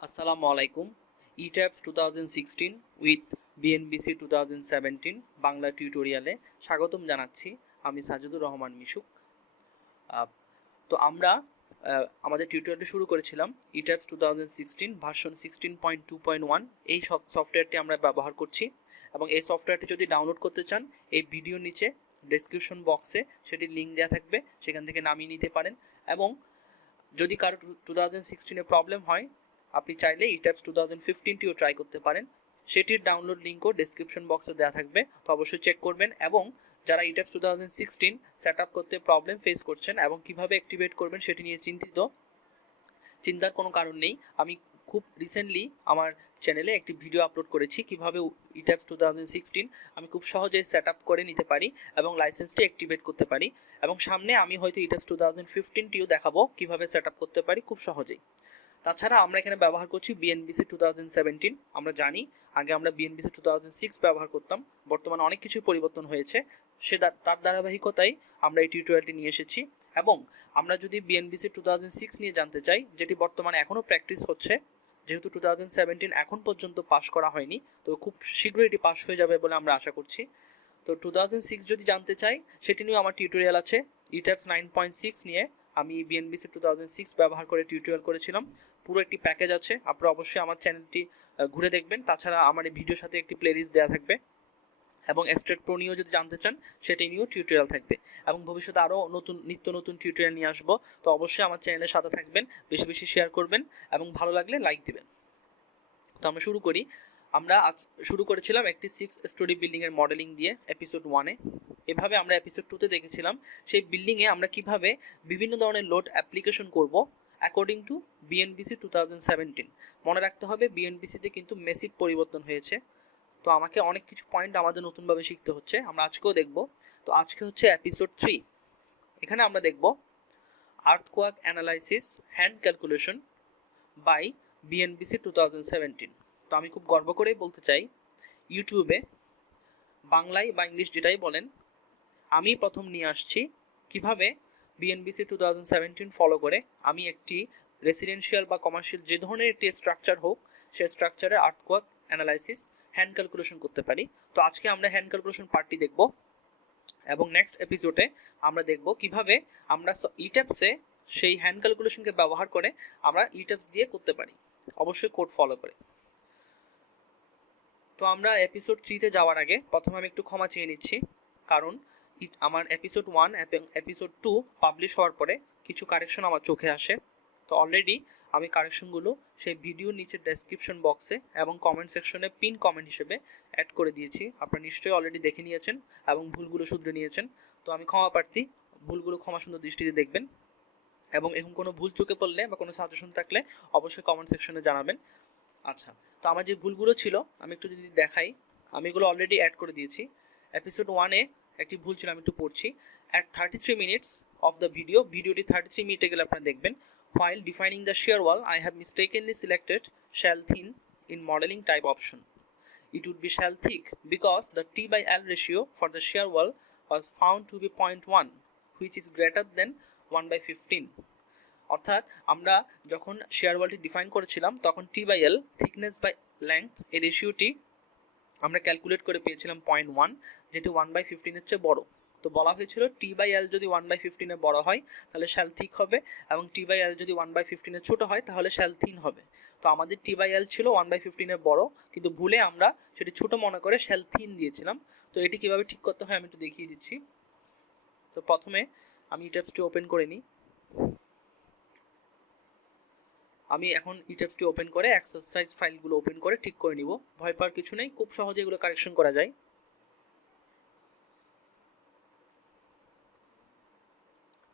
আসসালামু আলাইকুম। ETABS 2016 with BNBC 2017 Bangla টিউটোরিয়ালে স্বাগতম জানাচ্ছি। আমি সাজিদুর রহমান মিশুক। তো আমরা আমাদের টিউটোরিয়ালটি শুরু করেছিলাম ETABS 2016 ভার্সন 16.2.1 এই সফটওয়্যারটি আমরা ব্যবহার করছি এবং এই সফটওয়্যারটি যদি ডাউনলোড করতে চান এই ভিডিওর নিচে ডেসক্রিপশন বক্সে সেটির লিঙ্ক দেওয়া থাকবে, সেখান থেকে নামিয়ে নিতে পারেন। এবং যদি কারো 2016 এ প্রবলেম হয় আপনি চাইলে ETABS 2015টিও ট্রাই করতে পারেন, সেটির ডাউনলোড লিঙ্কও ডেসক্রিপশন বক্সে দেওয়া থাকবে, তো অবশ্যই চেক করবেন। এবং যারা ETABS 2016 সেট আপ করতে প্রবলেম ফেস করছেন এবং কিভাবে অ্যাক্টিভেট করবেন সেটি নিয়ে চিন্তার কোনো কারণ নেই। আমি খুব রিসেন্টলি আমার চ্যানেলে একটি ভিডিও আপলোড করেছি কিভাবে ETABS 2016 আমি খুব সহজেই সেট আপ করে নিতে পারি এবং লাইসেন্সটি অ্যাক্টিভেট করতে পারি। এবং সামনে আমি হয়তো ETABS 2015টিও দেখাবো কিভাবে সেট আপ করতে পারি খুব সহজেই। তাছাড়া আমরা এখানে ব্যবহার করছি BNBC 2017। আমরা জানি আগে আমরা BNBC 2006 ব্যবহার করতাম, বর্তমানে অনেক কিছু পরিবর্তন হয়েছে, তার ধারাবাহিকতায় আমরা এই টিউটোরিয়ালটি নিয়ে এসেছি। এবং আমরা যদি BNBC 2006 নিয়ে জানতে চাই, যেটি বর্তমানে এখনও প্র্যাকটিস হচ্ছে, যেহেতু 2017 এখন পর্যন্ত পাস করা হয়নি, তো খুব শীঘ্রই এটি পাস হয়ে যাবে বলে আমরা আশা করছি। তো 2006 যদি জানতে চাই সেটি নিয়েও আমার টিউটোরিয়াল আছে। ETABS 9.6 নিয়ে আমি BNBC 2006 ব্যবহার করে টিউটোরিয়াল করেছিলাম, পুরো একটি প্যাকেজ আছে, আপনারা অবশ্যই আমার চ্যানেলটি ঘুরে দেখবেন। তাছাড়া আমার এই ভিডিওর সাথে একটি প্লেলিস্ট দেওয়া থাকবে এবং এক্সট্রেট প্রো নিয়েও যদি জানতে চান সেটা নিয়েও টিউটোরিয়াল থাকবে এবং ভবিষ্যতে আরও নিত্য নতুন টিউটোরিয়াল নিয়ে আসবো। তো অবশ্যই আমার চ্যানেলের সাথে থাকবেন, বেশি বেশি শেয়ার করবেন এবং ভালো লাগলে লাইক দিবেন। তো আমরা শুরু করি। আমরা আজ শুরু করেছিলাম একটি 6 স্টোরি বিল্ডিং এর মডেলিং দিয়ে এপিসোড 1-এ। এভাবে আমরা এপিসোড 2-তে দেখেছিলাম সেই বিল্ডিং এ আমরা কিভাবে বিভিন্ন ধরনের লোড অ্যাপ্লিকেশন করব অ্যাকর্ডিং টু BNBC 2017। মনে রাখতে হবে BNBC তে কিন্তু মেসিভ পরিবর্তন হয়েছে, তো আমাকে অনেক কিছু পয়েন্ট আমাদের নতুনভাবে শিখতে হচ্ছে, আমরা আজকেও দেখব। তো আজকে হচ্ছে এপিসোড 3। এখানে আমরা দেখব earthquake analysis hand calculation by BNBC 2017। তো আমি খুব গর্ব করেই বলতে চাই, ইউটিউবে বাংলায় বা ইংলিশ যেটাই বলেন, আমি প্রথম নিয়ে আসছি কিভাবে BNBC 2017 ফলো করে আমি একটি রেসিডেন্সিয়াল বা কমার্শিয়াল যে ধরনের একটি স্ট্রাকচার হোক সেই স্ট্রাকচারে আর্থকোয়াক অ্যানালাইসিস হ্যান্ড ক্যালকুলেশন করতে পারি। তো আজকে আমরা হ্যান্ড ক্যালকুলেশন পার্টটি দেখব এবং নেক্সট এপিসোডে আমরা দেখব কিভাবে আমরা ETABS-এ সেই হ্যান্ড ক্যালকুলেশনকে ব্যবহার করে আমরা ETABS দিয়ে করতে পারি, অবশ্যই কোড ফলো করে। তো আমরা এপিসোড 3-তে যাওয়ার আগে প্রথমে আমি একটু ক্ষমা চেয়ে নিচ্ছি, কারণ আমার এপিসোড 1 এবং এপিসোড 2 পাবলিশ হওয়ার পরে কিছু কারেকশন আমার চোখে আসে। তো অলরেডি আমি কারেকশনগুলো সেই ভিডিওর নিচে ডেসক্রিপশন বক্সে এবং কমেন্ট সেকশনে পিন কমেন্ট হিসেবে অ্যাড করে দিয়েছি, আপনারা নিশ্চয়ই অলরেডি দেখে নিয়েছেন এবং ভুলগুলো শুধরে নিয়েছেন। তো আমি ক্ষমা প্রার্থী, ভুলগুলো ক্ষমা সুন্দর দৃষ্টিতে দেখবেন এবং এরকম কোনো ভুল চোখে পড়লে বা কোনো সাজেশন থাকলে অবশ্যই কমেন্ট সেকশনে জানাবেন। আচ্ছা, তো আমার যে ভুলগুলো ছিল আমি একটু যদি দেখাই, আমি এগুলো অলরেডি অ্যাড করে দিয়েছি। এপিসোড 1-এ একটি ভুল ছিল, আমি একটু পড়ছি। অ্যাট 33 মিনিটস অফ দ্য ভিডিওটি 33 মিনিটে গেলে আপনারা দেখবেন, while defining the shear wall I have mistakenly selected shell thin in modeling type option. It would be shell thick because the T/L ratio for the shear wall was found to be 0.1, which is greater than 1/15. অর্থাৎ আমরা যখন share ওয়ালটি define করেছিলাম তখন T/L thickness by length এই রেশিওটি আমরা calculate করে পেয়েছিলাম 0.1, যেটি 1/15 এর চেয়ে বড়। তো বলা হয়েছিল T/L যদি 1/15 এর বড় হয় তাহলে শ্যাল থিক হবে এবং T/L যদি 1/15 এর ছোট হয় তাহলে শ্যাল থিন হবে। তো আমাদের T/L ছিল 1/15 এর বড়, কিন্তু ভুলে আমরা সেটি ছোট মনে করে শ্যাল থিন দিয়েছিলাম। তো এটি কিভাবে ঠিক করতে হয় আমি একটু দেখিয়ে দিচ্ছি। তো প্রথমে আমি ETABS-টি ওপেন করে নিই। আমি এখন ETABS-টি ওপেন করে এক্সারসাইজ ফাইলগুলো ওপেন করে ঠিক করে নিব, ভয় পাওয়ার কিছু নেই, খুব সহজে এগুলো কারেকশন করা যায়।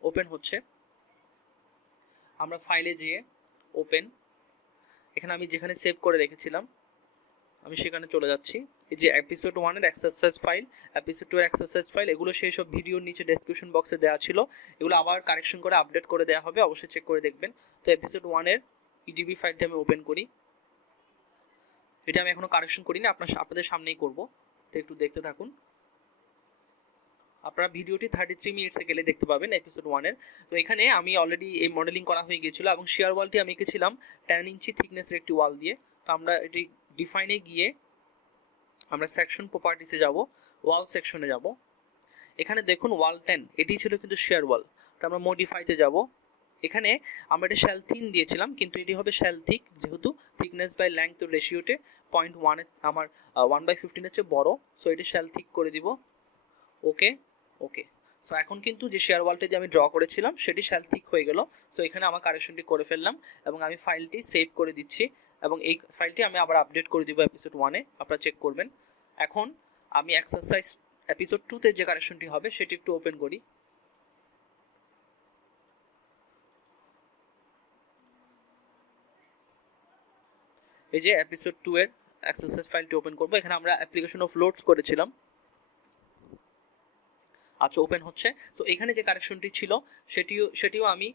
ওপেন হচ্ছে, আমরা ফাইলে যেয়ে ওপেন, এখানে আমি যেখানে সেভ করে রেখেছিলাম আমি সেখানে চলে যাচ্ছি। এই যে এপিসোড 1 এর এক্সারসাইজ ফাইল, এপিসোড 2 এর এক্সারসাইজ ফাইল, এগুলো সেই সব ভিডিওর নিচে ডেসক্রিপশন বক্সে দেওয়া ছিল, এগুলো আবার কারেকশন করে আপডেট করে দেওয়া হবে, অবশ্যই চেক করে দেখবেন। তো এপিসোড 1 এর EDB ফাইলটা আমি ওপেন করি। এটা আমি এখনো কারেকশন করিনি, আপনাদের সামনেই করব, তো একটু দেখতে থাকুন। আপনারা ভিডিওটি 33 মিনিটসে গেলে দেখতে পাবেন এপিসোড 1 এর। তো এখানে আমি অলরেডি এই মডেলিং করা হয়ে গিয়েছিল এবং শেয়ার ওয়ালটি আমি এঁকেছিলাম 10 ইঞ্চি থিকনেসের একটি ওয়াল দিয়ে। তো আমরা এটি ডিফাইনে গিয়ে আমরা সেকশন প্রপার্টিসে যাব, ওয়াল সেকশনে যাব। এখানে দেখুন ওয়াল 10 এটি ছিল কিন্তু শেয়ার ওয়াল। তো আমরা মডিফাইতে যাব। এখানে আমরা এটা শ্যাল থিন দিয়েছিলাম, কিন্তু এটি হবে শ্যাল থিক, যেহেতু থিকনেস বাই লেংথ রেশিওতে 0.1 আমার 1/15 এর চেয়ে বড়। সো এটি শ্যাল থিক করে দিব। ওকে ওকে। সো এখন কিন্তু যে শেয়ার ওয়ালটি যে আমি ড্র করেছিলাম সেটি শ্যাল থিক হয়ে গেল। সো এখানে আমার কারেকশনটি করে ফেললাম এবং আমি ফাইলটি সেভ করে দিচ্ছি এবং এই ফাইলটি আমি আবার আপডেট করে দিব এপিসোড 1 এ, আপনারা চেক করবেন। এখন আমি এক্সারসাইজ এপিসোড 2 তে যে কারেকশনটি হবে সেটি একটু ওপেন করি। এই যে এপিসোড 2 এর এক্সারসাইজ ফাইলটি ওপেন করব। এখানে আমরা অ্যাপ্লিকেশন অফ লোডস করেছিলাম। আচ্ছা, ওপেন হচ্ছে। সো এখানে যে কারেকশনটি ছিল সেটিও আমি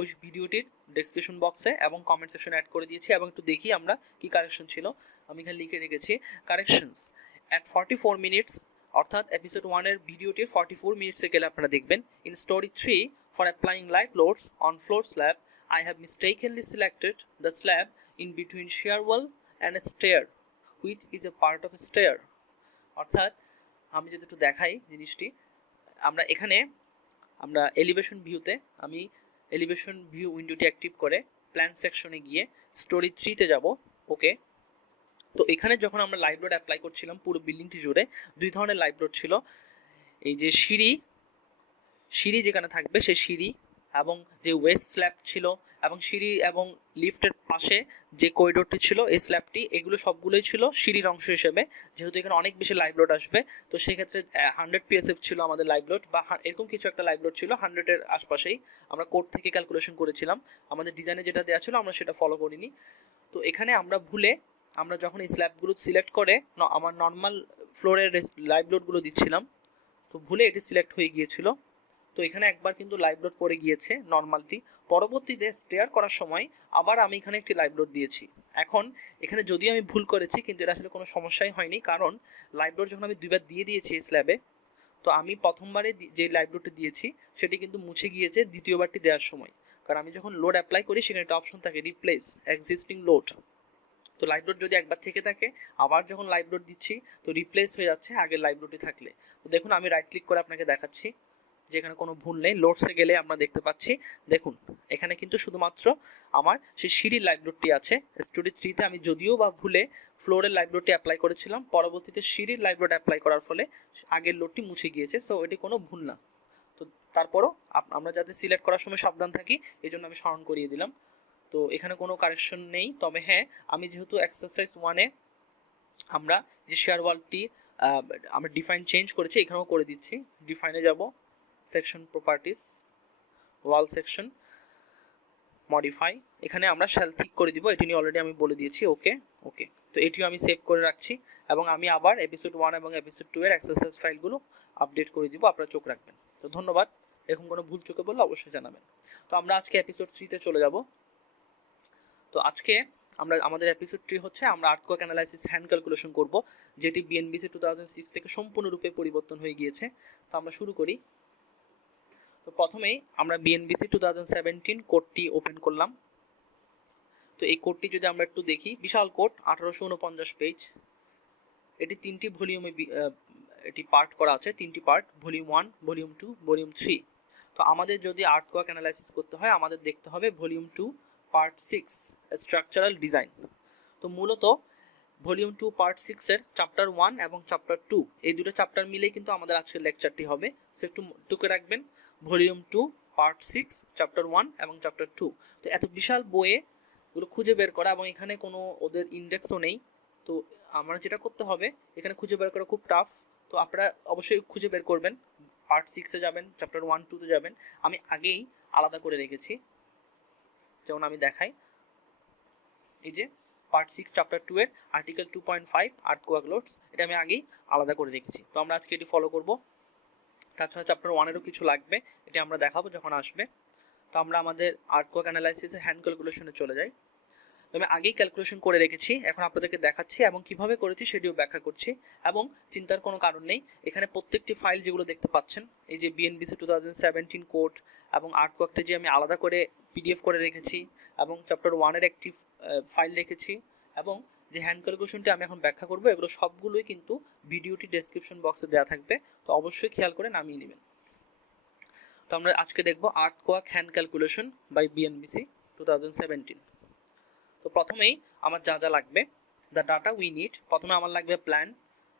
ওই ভিডিওটির ডেসক্রিপশন বক্সে এবং কমেন্ট সেকশনে অ্যাড করে দিয়েছি এবং একটু দেখি আমরা কি কারেকশন ছিল। আমি এখানে লিখে রেখেছি কারেকশনস অ্যাট 44 মিনিটস, অর্থাৎ এপিসোড 1 এর ভিডিওটির 44 মিনিটসে গেলে আপনারা দেখবেন। In story 3 for applying live loads on floor slab I have mistakenly selected the slab in between shear wall and a stair which is a part of a stair। অর্থাৎ আমি যদি একটু দেখাই জিনিসটি, আমরা এখানে আমরা এলিভেশন ভিউতে, আমি এলিভেশন ভিউ উইন্ডোটি অ্যাক্টিভ করে প্ল্যান সেকশনে গিয়ে স্টোরি 3 তে যাব। ওকে। তো এখানে যখন আমরা লাইভ লোড অ্যাপ্লাই করছিলাম পুরো বিল্ডিংটি জুড়ে দুই ধরনের লাইভ লোড ছিল। এই যে সিঁড়ি যেখানে থাকবে সেই সিঁড়ি এবং যে ওয়েস্ট স্ল্যাব ছিল এবং সিঁড়ি এবং লিফটের পাশে যে করিডোরটি ছিল এই স্ল্যাবটি, এগুলো সবগুলোই ছিল সিঁড়ির অংশ হিসেবে। যেহেতু এখানে অনেক বেশি লাইভ লোড আসবে, তো সেই ক্ষেত্রে 100 PSF ছিল আমাদের লাইভ লোড, বা এরকম কিছু একটা লাইভ লোড ছিল 100 এর আশপাশেই। আমরা কোড থেকে ক্যালকুলেশন করেছিলাম, আমাদের ডিজাইনে যেটা দেওয়া ছিল আমরা সেটা ফলো করিনি। তো এখানে আমরা ভুলে আমরা যখন এই স্ল্যাবগুলো সিলেক্ট করে আমার নর্মাল ফ্লোরের লাইভ লোডগুলো দিচ্ছিলাম, তো ভুলে এটি সিলেক্ট হয়ে গিয়েছিল। তো এখানে একবার কিন্তু লাইভ লোড পড়ে গিয়েছে নর্মালটি। পরবর্তীতে স্টেয়ার করার সময় আবার আমি এখানে একটি লাইভ লোড দিয়েছি। এখন এখানে যদিও আমি ভুল করেছি, কিন্তু এটা আসলে কোনো সমস্যাই হয়নি, কারণ লাইভ লোড যখন আমি দুইবার দিয়ে দিয়েছি এই স্ল্যাবে, তো আমি প্রথমবারে যে লাইভ লোডটি দিয়েছি সেটি কিন্তু মুছে গিয়েছে দ্বিতীয়বারটি দেওয়ার সময়। কারণ আমি যখন লোড অ্যাপ্লাই করি সেখানে একটা অপশন থাকে রিপ্লেস এক্সিস্টিং লোড। তো লাইভ লোড যদি একবার থেকে থাকে, আবার যখন লাইভ লোড দিচ্ছি তো রিপ্লেস হয়ে যাচ্ছে আগের লাইভ লোডটি থাকলে। তো দেখুন আমি রাইট ক্লিক করে আপনাকে দেখাচ্ছি, যেখানে কোনো ভুল নেই। লোডসে গেলে আমরা দেখতে পাচ্ছি, দেখুন এখানে কিন্তু শুধুমাত্র আমার সেই সিঁড়ির লাইভ লোডটি আছে। স্টোরি 3 তে আমি যদিও বা ভুলে ফ্লোরের লাইভ লোডটি অ্যাপ্লাই করেছিলাম, পরবর্তীতে সিঁড়ির লাইভ লোড অ্যাপ্লাই করার ফলে আগের লোডটি মুছে গিয়েছে। সো এটি কোনো ভুল না। তো তারপরও আমরা যাতে সিলেক্ট করার সময় সাবধান থাকি, এই জন্য আমি স্মরণ করিয়ে দিলাম। তো এখানে কোনো কারেকশন নেই, তবে হ্যাঁ, আমি যেহেতু এক্সারসাইজ 1 এ আমরা যে শেয়ার ওয়ালটি আমরা ডিফাইন চেঞ্জ করেছি, এখানেও করে দিচ্ছি। ডিফাইনে যাব, সেকশন প্রপার্টিস, ওয়াল সেকশন, মডিফাই, এখানে আমরা শ্যাল থিক করে দিব। এটি নিয়ে অলরেডি আমি বলে দিয়েছি। ওকে ওকে। তো এটিও আমি সেভ করে রাখছি এবং আমি আবার এপিসোড 1 এবং এপিসোড 2 এর এক্সারসাইজ ফাইলগুলো আপডেট করে দিব, আপনারা চোখ রাখবেন। তো ধন্যবাদ। এরকম কোনো ভুল চোখে বললে অবশ্যই জানাবেন। তো আমরা আজকে এপিসোড 3 তে চলে যাব। তো আজকে আমাদের এপিসোড 3 হচ্ছে আমরা আর্থকোয়াক অ্যানালাইসিস হ্যান্ড ক্যালকুলেশন করব, যেটি বিএনবিসি 2006 থেকে সম্পূর্ণরূপে পরিবর্তন হয়ে গিয়েছে। তো আমরা শুরু করি। তো প্রথমেই আমরা বিএনবিসি 2017 কোডটি ওপেন করলাম। তো এই কোডটি যদি আমরা একটু দেখি, বিশাল কোড, 1849 পেজ। এটি 3টি ভলিউমে এটি পার্ট করা আছে, 3টি পার্ট, ভলিউম 1, ভলিউম 2, ভলিউম 3। তো আমাদের যদি আর্থকোয়াক অ্যানালাইসিস করতে হয়, আমাদের দেখতে হবে ভলিউম 2 পার্ট 6 স্ট্রাকচারাল ডিজাইন। তো মূলত ভলিউম 2 পার্ট 6 এর চ্যাপ্টার 1 এবং চ্যাপ্টার 2 এই দুটো চ্যাপ্টার মিলেই কিন্তু আমাদের আজকের লেকচারটি হবে। সো একটু টুকে রাখবেন, ভলিউম 2 পার্ট 6 চ্যাপ্টার 1 এবং চ্যাপ্টার 2। তো এত বিশাল বইয়ে গুলো খুঁজে বের করা, এবং এখানে কোনো ওদের ইন্ডেক্সও নেই। তো আমরা যেটা করতে হবে, এখানে খুঁজে বের করা খুব টাফ। তো আপনারা অবশ্যই খুঁজে বের করবেন, পার্ট 6 এ যাবেন, চ্যাপ্টার 1, 2 তে যাবেন। আমি আগেই আলাদা করে রেখেছি, যেমন আমি দেখাই। এই যে পার্ট 6 চ্যাপ্টার 2 এর আর্টিকেল 2.5 আর্থকোয়াক লোডস, এটা আমি আগেই আলাদা করে রেখেছি। তো আমরা আজকে এটি ফলো করব। তাছাড়া চ্যাপ্টার 1 এরও কিছু লাগবে, এটি আমরা দেখাবো যখন আসবে। তো আমরা আমাদের আর্থকোয়াক অ্যানালাইসিসে হ্যান্ড ক্যালকুলেশনে চলে যাই। আমি আগেই ক্যালকুলেশন করে রেখেছি, এখন আপনাদেরকে দেখাচ্ছি এবং কিভাবে করেছি সেটিও ব্যাখ্যা করছি। এবং চিন্তার কোনো কারণ নেই, এখানে প্রত্যেকটি ফাইল যেগুলো দেখতে পাচ্ছেন, এই যে বিএনবিসি 2017 কোড এবং আর্টওয়ার্কটা যে আমি আলাদা করে পিডিএফ করে রেখেছি, এবং চ্যাপ্টার 1-এর একটি ফাইল রেখেছি, এবং যে হ্যান্ড ক্যালকুলেশনটি আমি এখন ব্যাখ্যা করব, এগুলো সবগুলোই কিন্তু ভিডিওটি ডেসক্রিপশন বক্সে দেওয়া থাকবে, তো অবশ্যই খেয়াল করে নামিয়ে নেবেন। তো আমরা আজকে দেখব artwork hand calculation by BNBC 2017। তো প্রথমেই আমার যা যা লাগবে, দ্য ডাটা উই নিড, প্রথমে আমার লাগবে প্ল্যান,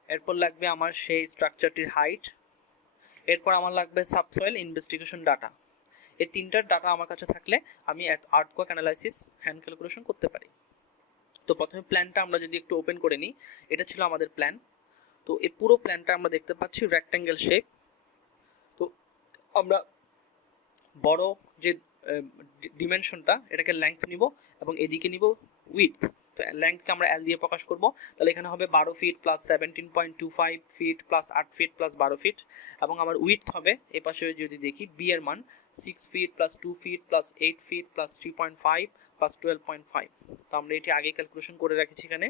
এরপর লাগবে আমার সেই স্ট্রাকচারটির হাইট, এরপর আমার লাগবে সাবসয়েল ইনভেস্টিগেশন ডাটা। এই তিনটার ডাটা আমার কাছে থাকলে আমি আর্টওয়ার্ক অ্যানালাইসিস হ্যান্ড ক্যালকুলেশন করতে পারি। তো প্রথমে প্ল্যানটা আমরা যদি একটু ওপেন করে নিই, এটা ছিল আমাদের প্ল্যান। তো এই পুরো প্ল্যানটা আমরা দেখতে পাচ্ছি রেক্ট্যাঙ্গেল শেপ। তো আমরা বড় যে ডিমেনশনটা, এটাকে লেংথ নিব এবং এদিকে নিব উইডথ। তো লেংথকে আমরা এল দিয়ে প্রকাশ করব, তাহলে এখানে হবে 12 feet plus 17.25 feet plus 8 feet plus 12 feet, এবং আমার উইডথ হবে এই পাশে যদি দেখি বি এর মান 6 fit plus 2 fit plus 8 feet plus 3.5 plus 12.5। তো আমরা এটি আগে ক্যালকুলেশন করে রেখেছি এখানে।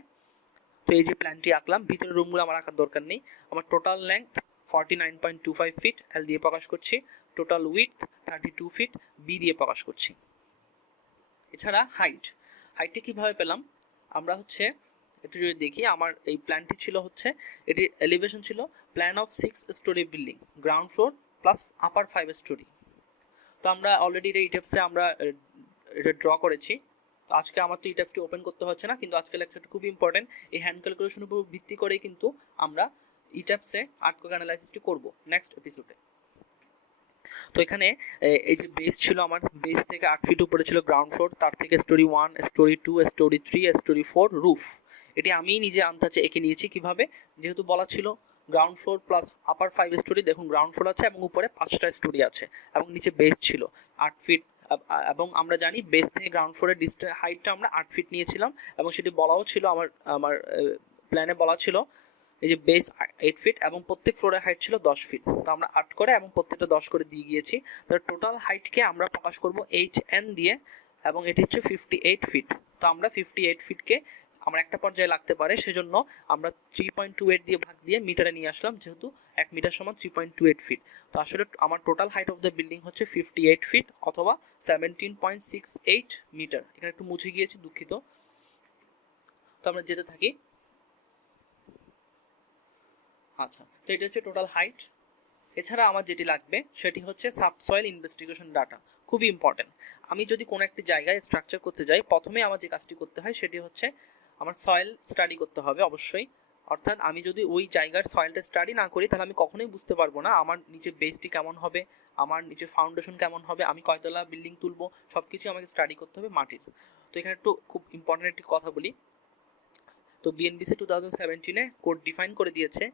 তো এই যে প্ল্যানটি আঁকলাম, ভিতরে রুমগুলো আমার আঁকার দরকার নেই। আমার টোটাল লেংথ 49.25 ফিট, এল দিয়ে প্রকাশ করছি। টোটাল উইডথ 32 ফিট, বি দিয়ে প্রকাশ করছি। এছাড়া হাইটটা কিভাবে পেলাম, আমরা হচ্ছে একটু যদি দেখি, আমার এই প্ল্যানটি ছিল হচ্ছে, এটির এলিভেশন ছিল plan of 6 story building, ground floor plus upper 5 story. তো আমরা অলরেডি এই টেপসে আমরা এটা ড্র করেছি। তো আজকে আমার তো এই টেপসটি ওপেন করতে হচ্ছে না, কিন্তু আজকে লেকচারটা খুব ইম্পর্টেন্ট। এই হ্যান্ড ক্যালকুলেশনের উপর ভিত্তি করেই কিন্তু আমরা এই টেপসে আর্টওয়ার্ক অ্যানালাইসিসটি করব নেক্সট এপিসোডে। তো এখানে এই যে বেস ছিল, আমার বেস থেকে 8 ফিট উপরে ছিল গ্রাউন্ড ফ্লোর, তার থেকে storey 1, storey 2, storey 3, storey 4 roof. এটি আমি নিজে আন্দাজে এঁকে নিয়েছি। কিভাবে, যেহেতু বলা ছিল গ্রাউন্ড ফ্লোর প্লাস আপার 5 স্টোরি, দেখুন গ্রাউন্ড ফ্লোর আছে এবং উপরে 5টা স্টোরি আছে এবং নিচে বেস ছিল 8 ফিট, এবং আমরা জানি বেস থেকে গ্রাউন্ড ফ্লোরের হাইটটা আমরা 8 ফিট নিয়েছিলাম, এবং সেটি বলাও ছিল আমার প্ল্যানে বলা ছিল এই যে বেস 8 ফিট এবং প্রত্যেক ফ্লোরের হাইট ছিল 10 ফিট। তো আমরা 8 করে এবং প্রত্যেকটা 10 করে দিয়ে গিয়েছি। তাহলে টোটাল হাইটকে আমরা প্রকাশ করব HN দিয়ে, এবং এটি হচ্ছে 58 ফিট। তো আমরা 58 ফিটকে আমরা একটা পর্যায়ে লাগতে পারে, সেজন্য আমরা 3.28 দিয়ে ভাগ দিয়ে মিটারে নিয়ে আসলাম, যেহেতু 1 মিটার সমান 3.28 ফিট। তো আসলে আমার total height of the building হচ্ছে 58 ফিট অথবা 17.68 মিটার। এখানে একটু মুছে গিয়েছি, দুঃখিত। তো আমরা যেতে থাকি। আচ্ছা, তো এটা হচ্ছে টোটাল হাইট। এছাড়া আমার যেটি লাগবে সেটি হচ্ছে সাবসয়েল ইনভেস্টিগেশন ডাটা, খুবই ইম্পর্টেন্ট। আমি যদি কোনো একটি জায়গায় স্ট্রাকচার করতে যাই, প্রথমে আমার যে কাজটি করতে হয় সেটি হচ্ছে আমার সয়েল স্টাডি করতে হবে অবশ্যই। অর্থাৎ আমি যদি ওই জায়গার সয়েলটা স্টাডি না করি, তাহলে আমি কখনোই বুঝতে পারবো না আমার নিচে বেসটি কেমন হবে, আমার নিচে ফাউন্ডেশন কেমন হবে, আমি কয়তলা বিল্ডিং তুলবো, সবকিছু আমাকে স্টাডি করতে হবে মাটির। তো এখানে একটু খুব ইম্পর্টেন্ট একটি কথা বলি। তো বিএনবিসি 2017-এ কোড ডিফাইন করে দিয়েছে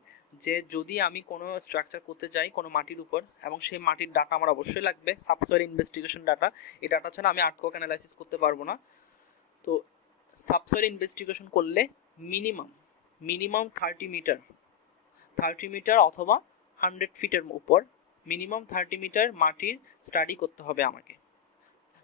যে যদি আমি কোনো স্ট্রাকচার করতে যাই কোনো মাটির উপর, এবং সেই মাটির ডাটা আমার অবশ্যই লাগবে, সাবসয়েল ইনভেস্টিগেশন ডাটা। এই ডাটা ছাড়া আমি আর্টওয়ার্ক অ্যানালাইসিস করতে পারবো না। তো সাবসয়েল ইনভেস্টিগেশন করলে মিনিমাম 30 মিটার অথবা 100 ফিটের উপর, মিনিমাম 30 মিটার মাটির স্টাডি করতে হবে আমাকে।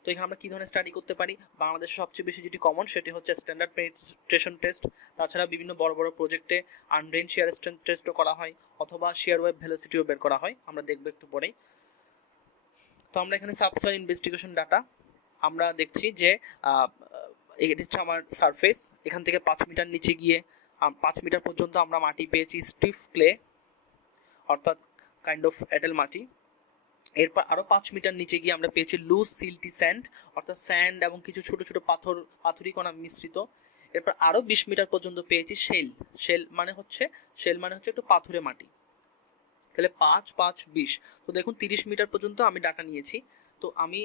তো এখানে আমরা কি ধরনের স্টাডি করতে পারি, বাংলাদেশে সবচেয়ে বেশি যেটি কমন সেটি হচ্ছে স্ট্যান্ডার্ড পেনিট্রেশন টেস্ট। তাছাড়া বিভিন্ন বড় বড় প্রজেক্টে আনড্রেন শিয়ার স্ট্রেন্থ টেস্টও করা হয়, অথবা শিয়ার ওয়েভ ভেলোসিটিও বের করা হয়, আমরা দেখবো একটু পরেই। তো আমরা এখানে সাবসয়েল ইনভেস্টিগেশন ডাটা আমরা দেখছি যে এটি হচ্ছে আমার সারফেস। এখান থেকে 5 মিটার নিচে গিয়ে 5 মিটার পর্যন্ত আমরা মাটি পেয়েছি স্টিফ ক্লে, অর্থাৎ কাইন্ড অফ এঁটেল মাটি। এরপর আরো 5 মিটার নিচে গিয়ে আমরা পেয়েছি লুজ সিল্টি স্যান্ড, অর্থাৎ স্যান্ড এবং কিছু ছোট ছোট পাথুরি কণা মিশ্রিত। এরপর আরো 20 মিটার পর্যন্ত পেয়েছি শেল মানে হচ্ছে একটু পাথুরে মাটি। তাহলে 5 5 20, তো দেখুন 30 মিটার পর্যন্ত আমি ডাটা নিয়েছি। তো আমি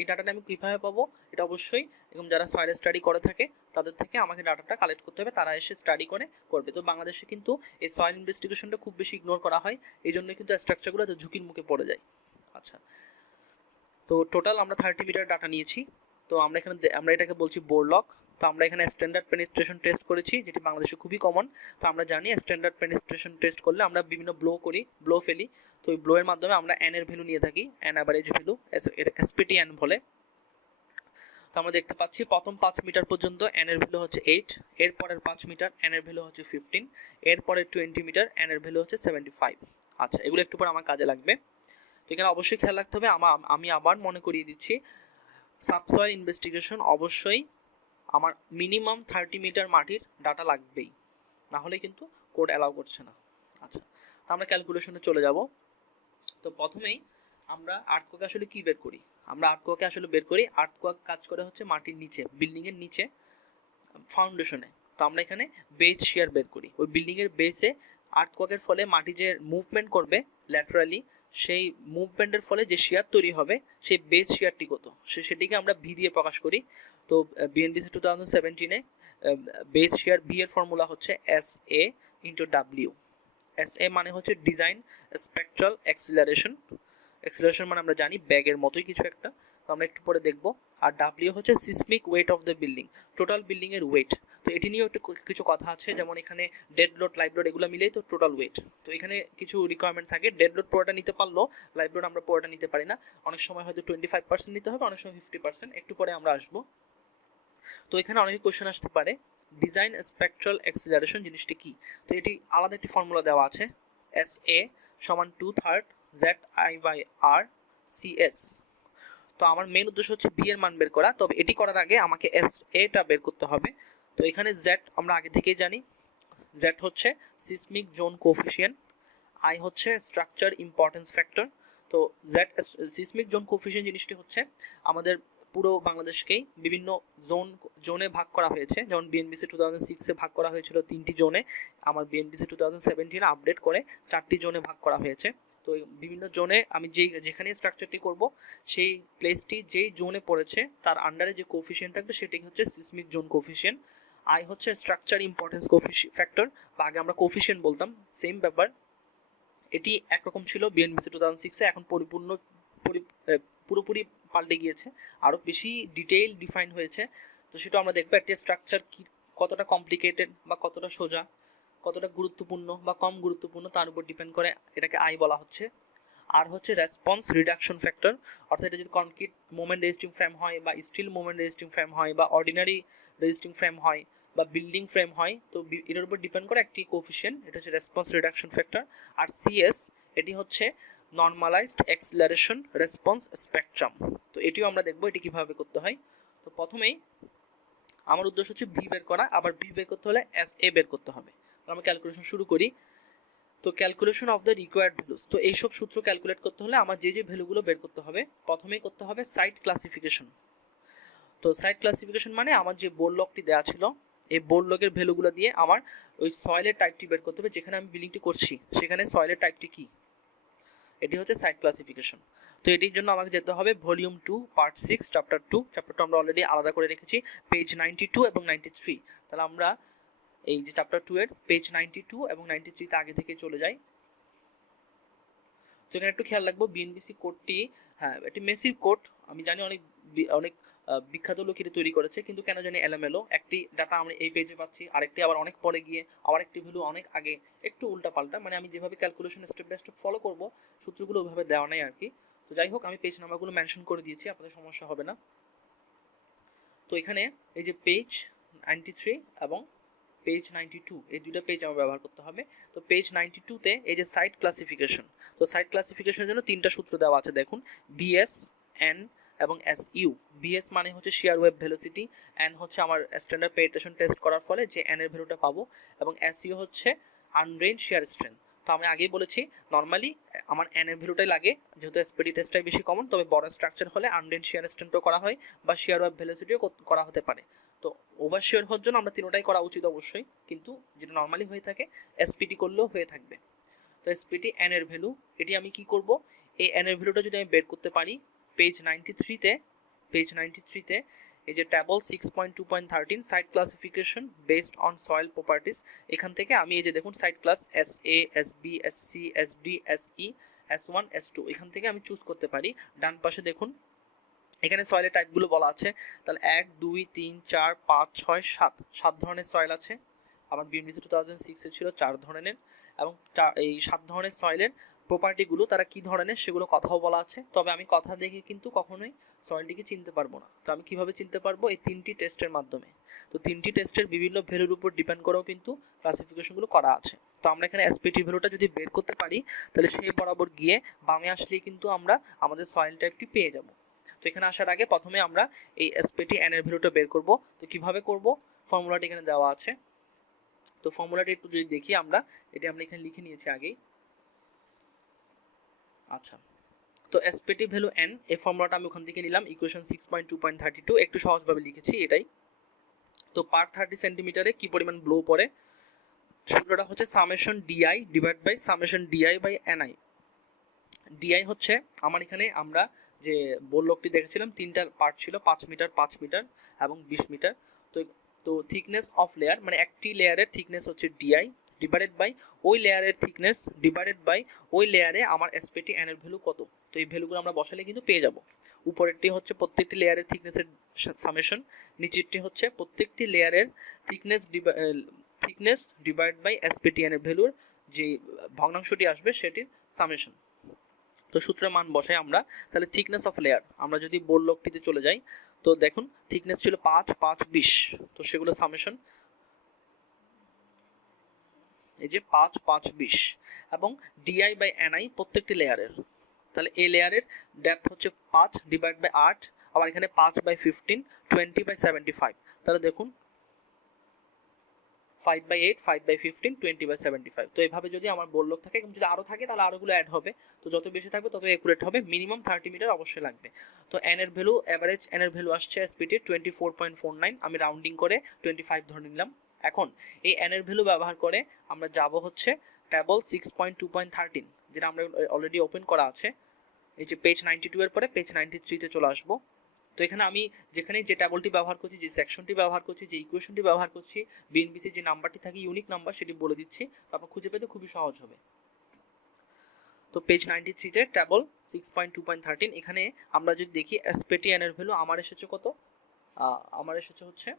এই ডাটাটা আমি কিভাবে পাবো, এটা অবশ্যই এরকম যারা সয়েল স্টাডি করে থাকে তাদের থেকে আমাকে ডাটাটা কালেক্ট করতে হবে, তারা এসে স্টাডি করবে। তো বাংলাদেশে কিন্তু এই সয়েল ইনভেস্টিগেশনটা খুব বেশি ইগনোর করা হয়, এই জন্য কিন্তু স্ট্রাকচারগুলো এত ঝুঁকির মুখে পড়ে যায়। আচ্ছা, তো টোটাল আমরা 30 মিটার ডাটা নিয়েছি। তো আমরা এটাকে বলছি বোরলক। তো আমরা এখানে স্ট্যান্ডার্ড পেনিট্রেশন টেস্ট করেছি, যেটি বাংলাদেশে খুবই কমন। তো আমরা জানি স্ট্যান্ডার্ড পেনিট্রেশন টেস্ট করলে আমরা বিভিন্ন ব্লো ফেলি। তো ওই ব্লো এর মাধ্যমে আমরা এন এর ভ্যালু নিয়ে থাকি, N average value, SPT N বলে। তো আমরা দেখতে পাচ্ছি প্রথম 5 মিটার পর্যন্ত n এর ভ্যালু হচ্ছে 8, এর পরের 5 মিটার n এর ভ্যালু হচ্ছে 15, এর পরের 20 মিটার n এর ভ্যালু হচ্ছে 75। আচ্ছা, এগুলো একটু পরে আমার কাজে লাগবে। তো এখানে অবশ্যই খেয়াল রাখতে হবে, আমি আবার মনে করিয়ে দিচ্ছি, সাবসয়েল ইনভেস্টিগেশন অবশ্যই আমার মিনিমাম 30 মিটার মাটির ডাটা লাগবেই, না হলে কিন্তু কোড অ্যালাউ করছে না। আচ্ছা, তো আমরা ক্যালকুলেশনে চলে যাব। তো প্রথমেই আমরা আর্থকোয়াকে আসলে কি বের করি, আমরা আর্থকোয়াকে আসলে বের করি, আর্থকোয়াক কাজ করে হচ্ছে মাটির নিচে, বিল্ডিং এর নিচে, ফাউন্ডেশনে। তো আমরা এখানে বেস শিয়ার বের করি, ওই বিল্ডিং এর বেসে আর্থকোয়াকের ফলে মাটি যে মুভমেন্ট করবে ল্যাটারালি, সেই মুভমেন্টের ফলে যে শিয়ার তৈরি হবে সেই বেস শিয়ারটি কত, সেটিকে আমরা ভি দিয়ে প্রকাশ করি। তো বিএনবিসি 2017-এ বেস শিয়ার ভি এর ফর্মুলা হচ্ছে S A into W. S A মানে হচ্ছে ডিজাইন স্পেকট্রাল অ্যাক্সিলারেশন, অ্যাক্সিলারেশন মানে আমরা জানি ব্যাগের মতোই কিছু একটা, তো আমরা একটু পরে দেখব। আর ডাব্লিউ হচ্ছে seismic weight of the building, total building এর ওয়েট। তো এটি নিয়েও একটু কিছু কথা আছে, যেমন এখানে ডেড লোড, লাইভ লোড এগুলো মিলেই তো টোটাল ওয়েট। তো এখানে কিছু রিকোয়ারমেন্ট থাকে, ডেড লোড পুরোটা নিতে পারলো, লাইভ লোড আমরা পুরোটা নিতে পারি না, অনেক সময় হয়তো 25% নিতে হবে, অনেক সময় 50%, একটু পরে আমরা আসবো। তো এখানে অনেক কোশ্চেন আসতে পারে, ডিজাইন স্পেকট্রাল অ্যাক্সিলারেশন জিনিসটি কি। তো এটি আলাদা একটি ফর্মুলা দেওয়া আছে, এস এ সমান 2/3 Z I by R C S. তো আমার মেইন উদ্দেশ্য হচ্ছে বি এর মান বের করা, তবে এটি করার আগে আমাকে এস এটা বের করতে হবে। তো এখানে জেড আমরা আগে থেকেই জানি, জেড হচ্ছে সিসমিক জোন কোফিশিয়েন্ট, আই হচ্ছে স্ট্রাকচার ইম্পর্টেন্স ফ্যাক্টর। তো জেড সিসমিক জোন কোফিশিয়েন্ট জিনিসটি হচ্ছে আমাদের পুরো বাংলাদেশকেই বিভিন্ন জোনে ভাগ করা হয়েছে, যেমন বিএনবিসি 2006-এ ভাগ করা হয়েছিল 3টি জোনে, আমার বিএনবিসি 2017 আপডেট করে 4টি জোনে ভাগ করা হয়েছে। তো বিভিন্ন জোনে আমি যেখানে স্ট্রাকচারটি করব, সেই প্লেসটি যেই জোনে পড়েছে তার আন্ডারে যে কোফিশিয়েন্ট থাকবে সেটি হচ্ছে সিসমিক জোন কোফিশিয়েন্ট। আই হচ্ছে স্ট্রাকচার ইম্পর্টেন্স ফ্যাক্টর, বা আগে আমরা কোফিশিয়েন্ট বলতাম, সেম ব্যাপার। এটি একরকম ছিল বিএনবিসি 2006-এ, এখন পুরোপুরি পাল্টে গিয়েছে, আরো বেশি ডিটেইল ডিফাইন হয়েছে। তো সেটা আমরা দেখবো একটা স্ট্রাকচার কি, কতটা কমপ্লিকেটেড বা কতটা সোজা, কতটা গুরুত্বপূর্ণ বা কম গুরুত্বপূর্ণ তার উপর ডিপেন্ড করে এটাকে আই বলা হচ্ছে। আর হচ্ছে রেসপন্স রিডাকশন ফ্যাক্টর, অর্থাৎ এটা যদি কনক্রিট মোমেন্ট রেজিস্টিং ফ্রেম হয়, বা স্টিল মোমেন্ট রেজিস্টিং ফ্রেম হয়, বা অর্ডিনারি রেজিস্টিং ফ্রেম হয়, বা বিল্ডিং ফ্রেম হয়, তো এটার উপর ডিপেন্ড করে একটি কোফিশিয়েন্ট, এটা হচ্ছে রেসপন্স রিডাকশন ফ্যাক্টর। আর সিএস এটি হচ্ছে নরমালাইজড অ্যাক্সিলারেশন রেসপন্স স্পেকট্রাম। তো এটিও আমরা দেখবো এটি কিভাবে করতে হয়। তো প্রথমেই আমার উদ্দেশ্য হচ্ছে ভি বের করা, আবার ভি বের করতে হলে এস এ বের করতে হবে। তো আমরা ক্যালকুলেশন শুরু করি। তো calculation of the required values, তো এইসব সূত্র ক্যালকুলেট করতে হলে আমার যে ভ্যালুগুলো বের করতে হবে, প্রথমেই করতে হবে সাইট ক্লাসিফিকেশন। তো সাইট ক্লাসিফিকেশন মানে আমার যে বোর্ড লকটি দেওয়া ছিল, এই বোর্ড লকের ভ্যালুগুলো দিয়ে আমার ওই সয়েলের টাইপটি বের করতে হবে, যেখানে আমি বিল্ডিংটি করছি সেখানে সয়েলের টাইপটি কি, এটি হচ্ছে সাইট ক্লাসিফিকেশন। তো এটির জন্য আমাকে যেতে হবে ভলিউম 2 পার্ট 6 চ্যাপ্টার 2, চ্যাপ্টার 2 আমরা অলরেডি আলাদা করে রেখেছি, পেজ 92 এবং 93। তাহলে আমরা এই যে চ্যাপ্টার 2 এর পেজ 92 এবং 93 তে আগে থেকে চলে যাই। তো এখানে একটু খেয়াল রাখবো, বিএনবিসি কোডটি, হ্যাঁ এটি মেসিভ কোড, আমি জানি অনেক অনেক বিখ্যাত লোক এটি তৈরি করেছে, কিন্তু কেন জানি এলোমেলো, একটি ডাটা আমরা এই পেজে পাচ্ছি, আরেকটি আবার অনেক পরে গিয়ে, আবার একটি ভ্যালু অনেক আগে, একটু উল্টা পাল্টা, মানে আমি যেভাবে calculation step by step follow করব, সূত্রগুলো ওইভাবে দেওয়া নাই আর কি। তো যাই হোক, আমি পেজ নাম্বারগুলো মেনশন করে দিয়েছি, আপনাদের সমস্যা হবে না। তো এখানে এই যে পেজ 93 এবং পেজ 92, এই দুটো পেজ আমার ব্যবহার করতে হবে। তো পেজ 92 তে এই যে সাইট ক্লাসিফিকেশন, তো সাইট ক্লাসিফিকেশনের জন্য তিনটা সূত্র দেওয়া আছে, দেখুন বিএস, এন এবং এসইউ। বিএস মানে হচ্ছে শিয়ার ওয়েভ ভেলোসিটি, এন হচ্ছে আমার স্ট্যান্ডার্ড পেনিট্রেশন টেস্ট করার ফলে যে এন এর ভ্যালুটা পাবো, এবং এসইউ হচ্ছে আনড্রেইন শিয়ার স্ট্রেংথ। তো আমি আগেই বলেছি নর্মালি আমার এন এর ভ্যালুটাই লাগে, যেহেতু এসপিডি টেস্টটাই বেশি কমন, তবে বড় স্ট্রাকচার হলে আনড্রেইন শিয়ার স্ট্রেংথও করা হয়, বা শিয়ার ওয়েভ ভেলোসিটিও করা হতে পারে। তো ওভারশিয়ার হওয়ার জন্য আমরা তিনটাই করা উচিত অবশ্যই, কিন্তু যেটা নর্মালি হয়ে থাকে এসপিটি করলেও হয়ে থাকবে। তো এসপিটি এন এর ভ্যালু, এটি আমি কি করব, এই এন এর ভ্যালুটা যদি আমি বের করতে পারি, পেজ 93 তে এই যে table 6.2.13 site classification based on soil properties, এখান থেকে আমি এই যে দেখুন site class S A, S B, S C, S D, S E, S1, S2, এখান থেকে আমি চুজ করতে পারি। ডান পাশে দেখুন এখানে সয়েলের টাইপগুলো বলা আছে, তাহলে 1 2 3 4 5 6 7 ধরনের সয়েল আছে। আমার বিএনবিসি 2006 এ ছিল 4 ধরনের, এবং এই 7 ধরনের সয়েলের প্রপার্টিগুলো তারা কি ধরনের সেগুলো কথাও বলা আছে, তবে আমি কথা দেখে কিন্তু কখনোই সয়েলটিকে চিনতে পারবো না। তো আমি কিভাবে চিনতে পারবো? এই 3টি টেস্টের মাধ্যমে। তো 3টি টেস্টের বিভিন্ন ভ্যালুর উপর ডিপেন্ড করেও কিন্তু ক্লাসিফিকেশনগুলো করা আছে। তো আমরা এখানে এসপিটি ভ্যালুটা যদি বের করতে পারি তাহলে সেই বরাবর গিয়ে বামে আসলেই কিন্তু আমরা আমাদের সয়েল টাইপটি পেয়ে যাব। তো এখানে আসার আগে প্রথমে আমরা এই এসপিটি এন এর ভ্যালুটা বের করব। তো কিভাবে করব? ফর্মুলাটি এখানে দেওয়া আছে। তো ফর্মুলাটি একটু যদি দেখি আমরা এখানে লিখে নিয়েছি আগেই। আচ্ছা, তো এসপিটি ভ্যালু n এই ফর্মুলাটা আমি ওখান থেকে নিলাম, ইকুয়েশন 6.2.32 একটু সহজভাবে লিখেছি এটাই। তো পার 30 সেন্টিমিটারে কি পরিমাণ ব্লো পড়ে, সূত্রটা হচ্ছে summation DI divide by summation DI by NI. DI হচ্ছে আমার এখানে আমরা যে বোলকটি দেখেছিলাম তিনটা পার্ট ছিল, 5 মিটার 5 মিটার এবং 20 মিটার। তো তো থিকনেস অফ লেয়ার মানে একটি লেয়ারের থিকনেস হচ্ছে ডিআই ডিভাইডেড বাই ওই লেয়ারের থিকনেস ডিভাইডেড বাই ওই লেয়ারে আমার এসপিটি এন এর ভ্যালু কত। তো এই ভ্যালুগুলো আমরা বসালে কিন্তু পেয়ে যাব। উপরেরটি হচ্ছে প্রত্যেকটি লেয়ারের থিকনেসের সামেশন, নিচেরটি হচ্ছে প্রত্যেকটি লেয়ারের thickness divide by SPT N এর ভ্যালুর যে ভগ্নাংশটি আসবে সেটির সামেশন। তো সূত্রের মান বসাই আমরা। তাহলে থিকনেস অফ লেয়ার আমরা যদি বোলকটিতে চলে যাই, তো দেখুন থিকনেস ছিল 5 5 20, তো সেগুলো সামেশন এই যে 5 5 20 এবং ডিআই বাই এনআই প্রত্যেকটি লেয়ারের। তাহলে এই লেয়ারের ডেপথ হচ্ছে 5 ডিভাইড বাই 8, আবার এখানে 5 বাই 15 20 বাই 75। তাহলে দেখুন 5 বাই 8 5 বাই 15 20 বাই 75। তো এইভাবে যদি আমার বোলক থাকে এবং যদি আরো থাকে তাহলে আরোগুলো অ্যাড হবে। তো যত বেশি থাকবে তত একুরেট হবে। মিনিমাম 30 মিটার অবশ্যই লাগবে। তো এন এর ভ্যালু এভারেজ এন এর ভ্যালু আসছে এসপিটি 24.49, আমি রাউন্ডিং করে 25 ধরে নিলাম। এখন এই এন এর ভ্যালু ব্যবহার করে আমরা যাব হচ্ছে টেবল 6.2.13 যেটা আমরা অলরেডি ওপেন করা আছে। এই যে পেজ 92 এর পরে পেজ 93 তে চলে আসবো। তো এখানে আমি যেখানে যে টেবলটি ব্যবহার করছি, যে সেকশনটি ব্যবহার করছি, যে ইকুয়েশনটি ব্যবহার করছি, বিএনবিসি যে নাম্বারটি থাকে ইউনিক নাম্বার সেটি বলে দিচ্ছি, তারপর খুঁজে পেতে খুবই সহজ হবে। তো পেজ 93 তে টেবল 6.2.13 এখানে আমরা যদি দেখি এসপিটি এন এর ভ্যালু আমার এসেছে কত, আমার এসেছে হচ্ছে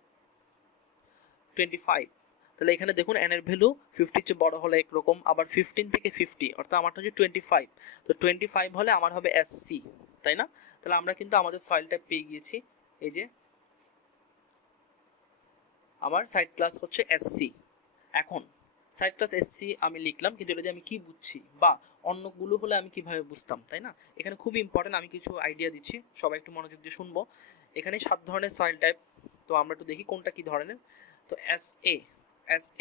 25। তাহলে এখানে দেখুন এন এর ভ্যালু 50 চেয়ে বড় হলে একরকম, আবার 15 থেকে 50 অর্থাৎ আমারটা হচ্ছে 25। তো 25 হলে আমার হবে এসসি, তাই না? তাহলে আমরা কিন্তু আমাদের সয়েল টাইপ পেয়ে গিয়েছি। এই যে আমার সাইড ক্লাস হচ্ছে এসসি। এখন সাইড ক্লাস এসসি আমি লিখলাম, কিন্তু এটা আমি কি বুঝছি বা অন্যগুলো হলে আমি কিভাবে বুঝতাম, তাই না? এখানে খুব ইম্পর্টেন্ট, আমি কিছু আইডিয়া দিচ্ছি, সবাই একটু মনোযোগ দিয়ে শুনবো। এখানে 7 ধরনের সয়েল টাইপ, তো আমরা একটু দেখি কোনটা কি ধরনের। তো এস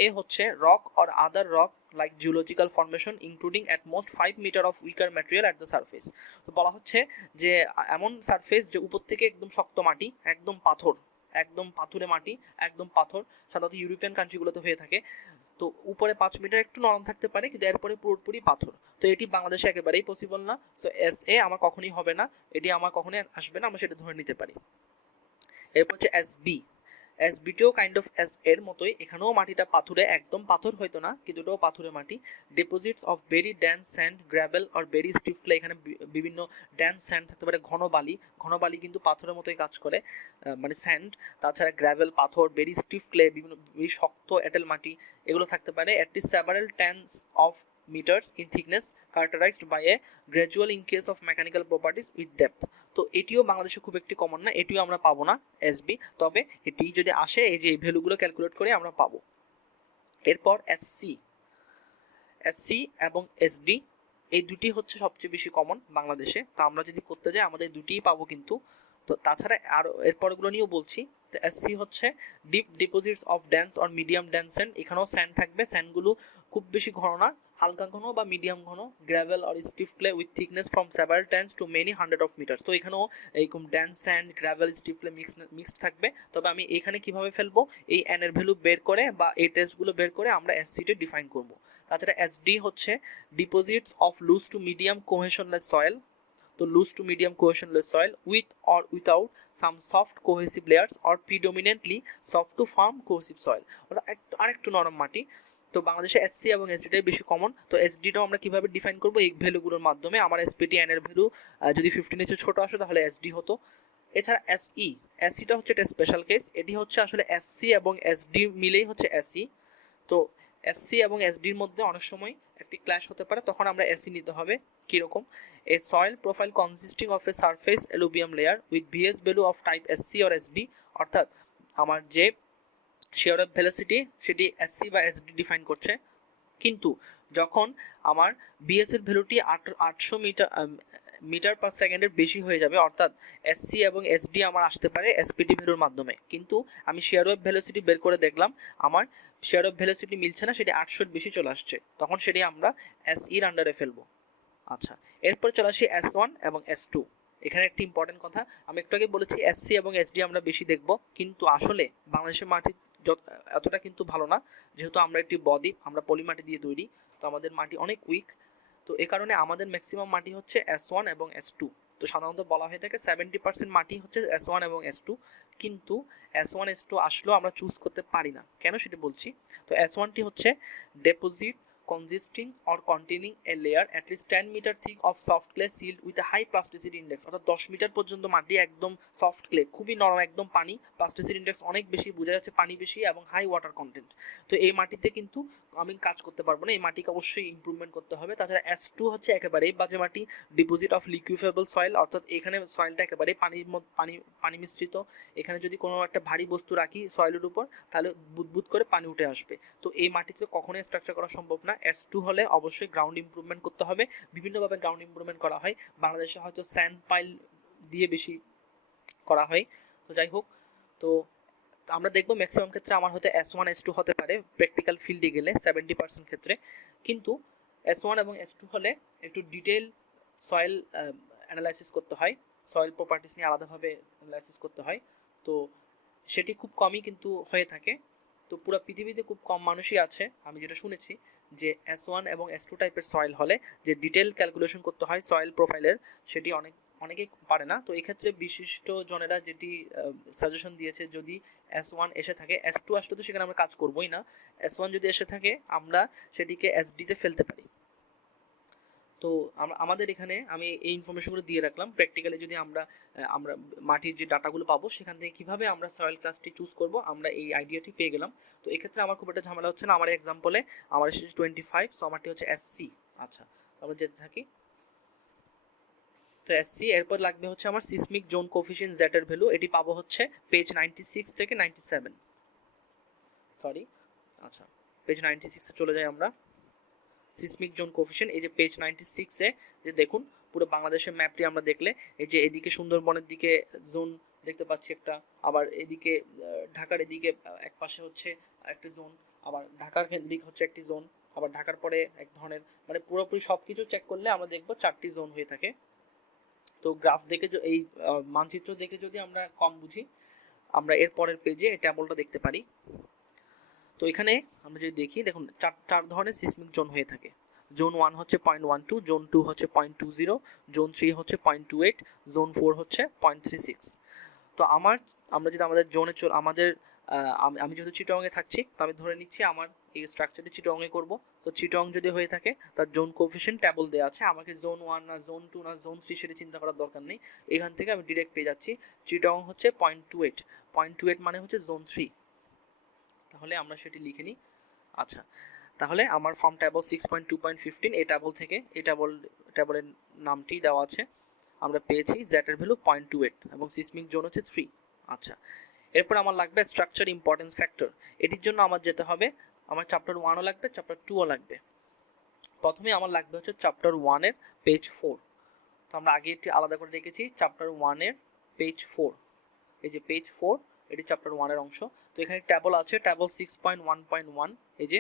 এ হচ্ছে rock or other rock like geological formation including at most 5 metre of weaker material at the surface. তো বলা হচ্ছে যে এমন সারফেস যে উপর থেকে একদম শক্ত মাটি, একদম পাথর, একদম পাথুরে মাটি, একদম পাথর, সাধারণত ইউরোপিয়ান কান্ট্রিগুলোতে হয়ে থাকে। তো উপরে 5 মিটার একটু নরম থাকতে পারে, কিন্তু এরপরে পুরোপুরি পাথর। তো এটি বাংলাদেশে একেবারেই পসিবল না। সো এস এ আমার কখনোই হবে না, এটি আমার কখনোই আসবে না, আমরা সেটা ধরে নিতে পারি। এরপর হচ্ছে এস বি। এসবিটিও কাইন্ড অফ এস এর মতোই, এখানেও মাটিটা পাথুরে, একদম পাথর হয়তো না কিন্তু এটাও পাথুরে মাটি। Deposits of very dense sand gravel or very stiff clay, এখানে বিভিন্ন ড্যান্স স্যান্ড থাকতে পারে, ঘন বালি কিন্তু পাথরের মতোই কাজ করে, মানে স্যান্ড। তাছাড়া গ্র্যাভেল পাথর, ভেরি স্টিফ ক্লে বিভিন্ন শক্ত এঁটেল মাটি, এগুলো থাকতে পারে। At least several tense of meters in thickness characterized by a gradual increase of mechanical properties with depth। তো এটিও বাংলাদেশে খুব একটি কমন না, এটিও আমরা পাবো না এসবি, তবে এটি যদি আসে এই যে এই ভ্যালুগুলো ক্যালকুলেট করে আমরা পাবো। এরপর এসসি এবং এসডি এই দুটি হচ্ছে সবচেয়ে বেশি কমন বাংলাদেশে। তো আমরা যদি করতে যাই আমাদের দুটিই পাবো কিন্তু। তো তাছাড়া আরো এরপরগুলো নিয়েও বলছি। তো এসসি হচ্ছে deep deposits of dense or medium dense sand, এখানেও স্যান্ড থাকবে, স্যান্ডগুলো খুব বেশি ঘন না, হালকা ঘন বা মিডিয়াম ঘন। Gravel or stiff clay with thickness from several tens to many hundred of metres. তো এখানেও এইরকম dense sand gravel stiff clay mixed থাকবে। তবে আমি এখানে কিভাবে ফেলবো, এই এন এর ভ্যালু বের করে বা এই টেস্টগুলো বের করে আমরা এসসিটা ডিফাইন করব। তাছাড়া এসডি হচ্ছে deposits of loose to medium cohesionless soil. তো loose to medium cohesionless soil with or without some soft cohesive layers or predominantly soft to firm cohesive soil, অর্থাৎ আরেকটু নরম মাটি। তো বাংলাদেশে এসসি এবং এসডিটাই বেশি কমন। তো এসডিটাও আমরা কিভাবে ডিফাইন করব, এই ভ্যালুগুলোর মাধ্যমে। আমার এসপিটি এন এর ভ্যালু যদি 15 এর চেয়ে ছোট আসে তাহলে এসডি হতো। এছাড়া এসিটা হচ্ছে একটা স্পেশাল কেস, এটি হচ্ছে আসলে এসসি এবং এসডি মিলেই হচ্ছে এসি। তো এসসি এবং এসডির মধ্যে অনেক সময় একটি ক্ল্যাশ হতে পারে, তখন আমরা এসি নিতে হবে। কিরকম? A soil profile consisting of a surface alluvium layer with VS value of type SC or SD, অর্থাৎ আমার যে শেয়ার অফ ভেলোসিটি সেটি এসসি বা এসডি ডিফাইন করছে, কিন্তু যখন আমার বিএস এর ভ্যালুটি 800 মিটার পার সেকেন্ডের বেশি হয়ে যাবে, অর্থাৎ এসসি এবং এসডি আমার আসতে পারে এসপিডি ভ্যালুর মাধ্যমে, কিন্তু আমি শেয়ার ওয়েভ ভেলোসিটি বের করে দেখলাম আমার শেয়ার ওয়েভ ভেলোসিটি মিলছে না, সেটি 800 এর বেশি চলে আসছে, তখন সেটি আমরা এসই এর আন্ডারে ফেলবো। আচ্ছা, এরপর চলে আসি S1 এবং S2। এখানে একটি ইম্পর্টেন্ট কথা, আমি একটু আগে বলেছি এসসি এবং এসডি আমরা বেশি দেখব, কিন্তু আসলে বাংলাদেশের মাটি এতটা কিন্তু ভালো না, যেহেতু আমরা একটি বদ্বীপ, আমরা পলি মাটি দিয়ে তৈরি, তো আমাদের মাটি অনেক উইক, তো এই কারণে আমাদের ম্যাক্সিমাম মাটি হচ্ছে S1 এবং S2। তো সাধারণত বলা হয়ে থাকে 70% মাটি হচ্ছে S1 এবং S2, কিন্তু S1 S2 আসলেও আমরা চুজ করতে পারি না, কেন সেটা বলছি। তো S1টি হচ্ছে deposit consisting or containing a layer at least 10 meter thick of soft clay sealed with a high plasticity index, অর্থাৎ 10 মিটার পর্যন্ত মাটি একদম সফট ক্লে, খুবই নরম, একদম পানি, প্লাস্টিসিটি ইন্ডেক্স অনেক বেশি, বোঝা যাচ্ছে পানি বেশি এবং হাই ওয়াটার কন্টেন্ট। তো এই মাটিতে কিন্তু আমি কাজ করতে পারবো না, এই মাটিকে অবশ্যই ইমপ্রুভমেন্ট করতে হবে। তাছাড়া S2 হচ্ছে একেবারেই বাজে মাটি, ডিপোজিট অফ লিকুইফেবল সয়েল, অর্থাৎ এখানে সয়েলটা একেবারেই পানি মিশ্রিত, এখানে যদি কোনো একটা ভারী বস্তু রাখি সয়েলের উপর তাহলে বুদবুদ করে পানি উঠে আসবে, তো এই মাটিতে কখনোই স্ট্রাকচার করা সম্ভব না। S2 হলে অবশ্যই গ্রাউন্ড ইমপ্রুভমেন্ট করতে হবে, বিভিন্নভাবে গ্রাউন্ড ইমপ্রুভমেন্ট করা হয়, বাংলাদেশে হয়তো স্যান্ড পাইল দিয়ে বেশি করা হয়। তো যাই হোক, তো আমরা দেখবো ম্যাক্সিমাম ক্ষেত্রে আমার হয়তো S1 S2 হতে পারে প্র্যাকটিক্যাল ফিল্ডে গেলে 70% ক্ষেত্রে, কিন্তু S1 এবং S2 হলে একটু ডিটেইল সয়েল অ্যানালাইসিস করতে হয়, সয়েল প্রপার্টিস নিয়ে আলাদাভাবে অ্যানালাইসিস করতে হয়, তো সেটি খুব কমই কিন্তু হয়ে থাকে। তো পুরো পৃথিবীতে খুব কম মানুষই আছে, আমি যেটা শুনেছি, যে S1 এবং S2 টাইপের সয়েল হলে যে ডিটেইল ক্যালকুলেশন করতে হয় সয়েল প্রোফাইলের, সেটি অনেকেই পারে না। তো এই ক্ষেত্রে বিশিষ্ট জনেরা যেটি সাজেশন দিয়েছে, যদি S1 এসে থাকে, S2 আসলে তো সেখানে আমরা কাজ করবোই না, S1 যদি এসে থাকে আমরা সেটিকে SD তে ফেলতে পারি। তো আমাদের এখানে আমি এই ইনফরমেশনগুলো দিয়ে রাখলাম, প্র্যাকটিক্যালি যদি আমরা আমরা মাটির যে ডাটাগুলো পাবো সেখান থেকে কিভাবে আমরা সয়েল ক্লাসটি চুজ করব, আমরা এই আইডিয়াটি পেয়ে গেলাম। তো এক্ষেত্রে আমার খুব একটা ঝামেলা হচ্ছে না, আমার এক্সাম্পলে আমার এসেছে 25, সো আমারটি হচ্ছে SC। আচ্ছা, তো আমরা যেতে থাকি। তো SC, এরপর লাগবে হচ্ছে আমার সিসমিক জোন কোফিশিয়েন্ট Z এর ভ্যালু, এটি পাবো হচ্ছে পেজ 96 থেকে 97, সরি, আচ্ছা পেজ 96 এ চলে যাই আমরা। সিসমিক জোন কোফিশিয়েন্ট, এই যে পেজ 96 এ যে দেখুন পুরো বাংলাদেশের ম্যাপটি আমরা দেখলে, এই যে এদিকে সুন্দরবনের দিকে জোন দেখতে পাচ্ছি একটা, আবার এদিকে ঢাকার এদিকে এক পাশে হচ্ছে একটা জোন, আবার ঢাকার দিক হচ্ছে একটি জোন, আবার ঢাকার পরে এক ধরনের, মানে পুরোপুরি সবকিছু চেক করলে আমরা দেখবো 4টি জোন হয়ে থাকে। তো গ্রাফ দেখে এই মানচিত্র দেখে যদি আমরা কম বুঝি, আমরা এর পরের পেজে এই ট্যাবলটা দেখতে পারি। তো এখানে আমরা যদি দেখি, দেখুন চার ধরনের সিসমিক জোন হয়ে থাকে। জোন 1 হচ্ছে 0.12, জোন 2 হচ্ছে 0.20, জোন 3 হচ্ছে 0.28, জোন 4 হচ্ছে 0.36। তো আমরা যদি আমাদের জোনে আমাদের আমি যেহেতু চিটংয়ে থাকছি, তো আমি ধরে নিচ্ছি আমার এই স্ট্রাকচারটি চিটংয়ে করব। তো চিটং যদি হয়ে থাকে তার জোন কোএফিশিয়েন্ট ট্যাবল দেওয়া আছে, আমাকে জোন 1 না জোন 2 না জোন 3 সেটা চিন্তা করার দরকার নেই, এখান থেকে আমি ডিরেক্ট পেয়ে যাচ্ছি চিটং হচ্ছে 0.28, 0.28 মানে হচ্ছে জোন 3, তাহলে আমরা সেটি লিখে নিই। আচ্ছা, তাহলে আমার ফর্ম ট্যাবল 6.2.15, এই ট্যাবল থেকে এই ট্যাবলের নামটি দেওয়া আছে, আমরা পেয়েছি Z এর ভ্যালু 0.28 এবং সিসমিক জোন হচ্ছে 3। আচ্ছা, এরপর আমার লাগবে স্ট্রাকচার ইম্পর্টেন্স ফ্যাক্টর, এটির জন্য আমার যেতে হবে, আমার চ্যাপ্টার 1ও লাগবে, চ্যাপ্টার 2ও লাগবে। প্রথমে আমার লাগবে হচ্ছে চ্যাপ্টার 1 এর পেজ 4, তো আমরা আগে এটি আলাদা করে রেখেছি, চ্যাপ্টার 1 এর পেজ 4, এই যে পেজ 4, এটি চ্যাপ্টার 1 এর অংশ। তো এখানে ট্যাবল আছে, ট্যাবল 6.1.1, এই যে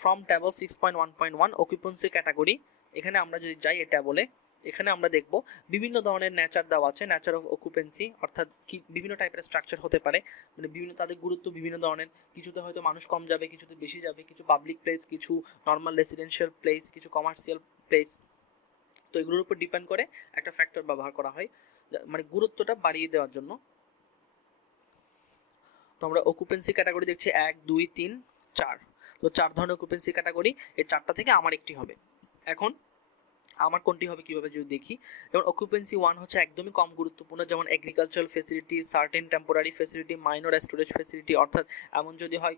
ফ্রম ট্যাবল 6.1.1 অকুপেন্সি ক্যাটাগরি, এখানে আমরা যদি যাই এই ট্যাবলে, এখানে আমরা দেখব বিভিন্ন ধরনের নেচার দেওয়া আছে, নেচার অফ অকুপেন্সি, অর্থাৎ কি বিভিন্ন টাইপের স্ট্রাকচার হতে পারে, মানে বিভিন্ন তাদের গুরুত্ব বিভিন্ন ধরনের, কিছুতে হয়তো মানুষ কম যাবে, কিছুতে বেশি যাবে, কিছু পাবলিক প্লেস, কিছু নর্মাল রেসিডেন্সিয়াল প্লেস, কিছু কমার্শিয়াল প্লেস। তো এগুলোর উপর ডিপেন্ড করে একটা ফ্যাক্টর ব্যবহার করা হয়, মানে গুরুত্বটা বাড়িয়ে দেওয়ার জন্য। তো আমরা অকুপেন্সি ক্যাটাগরি দেখছি 1 2 3 4, তো 4 ধরনের অকুপেন্সি ক্যাটাগরি, এই 4টা থেকে আমার একটি হবে। এখন আমার কোনটি হবে কিভাবে যদি দেখি, যেমন অকুপেন্সি 1 হচ্ছে একদমই কম গুরুত্বপূর্ণ, যেমন agricultural facility, certain temporary facility, minor storage facility, অর্থাৎ এমন যদি হয়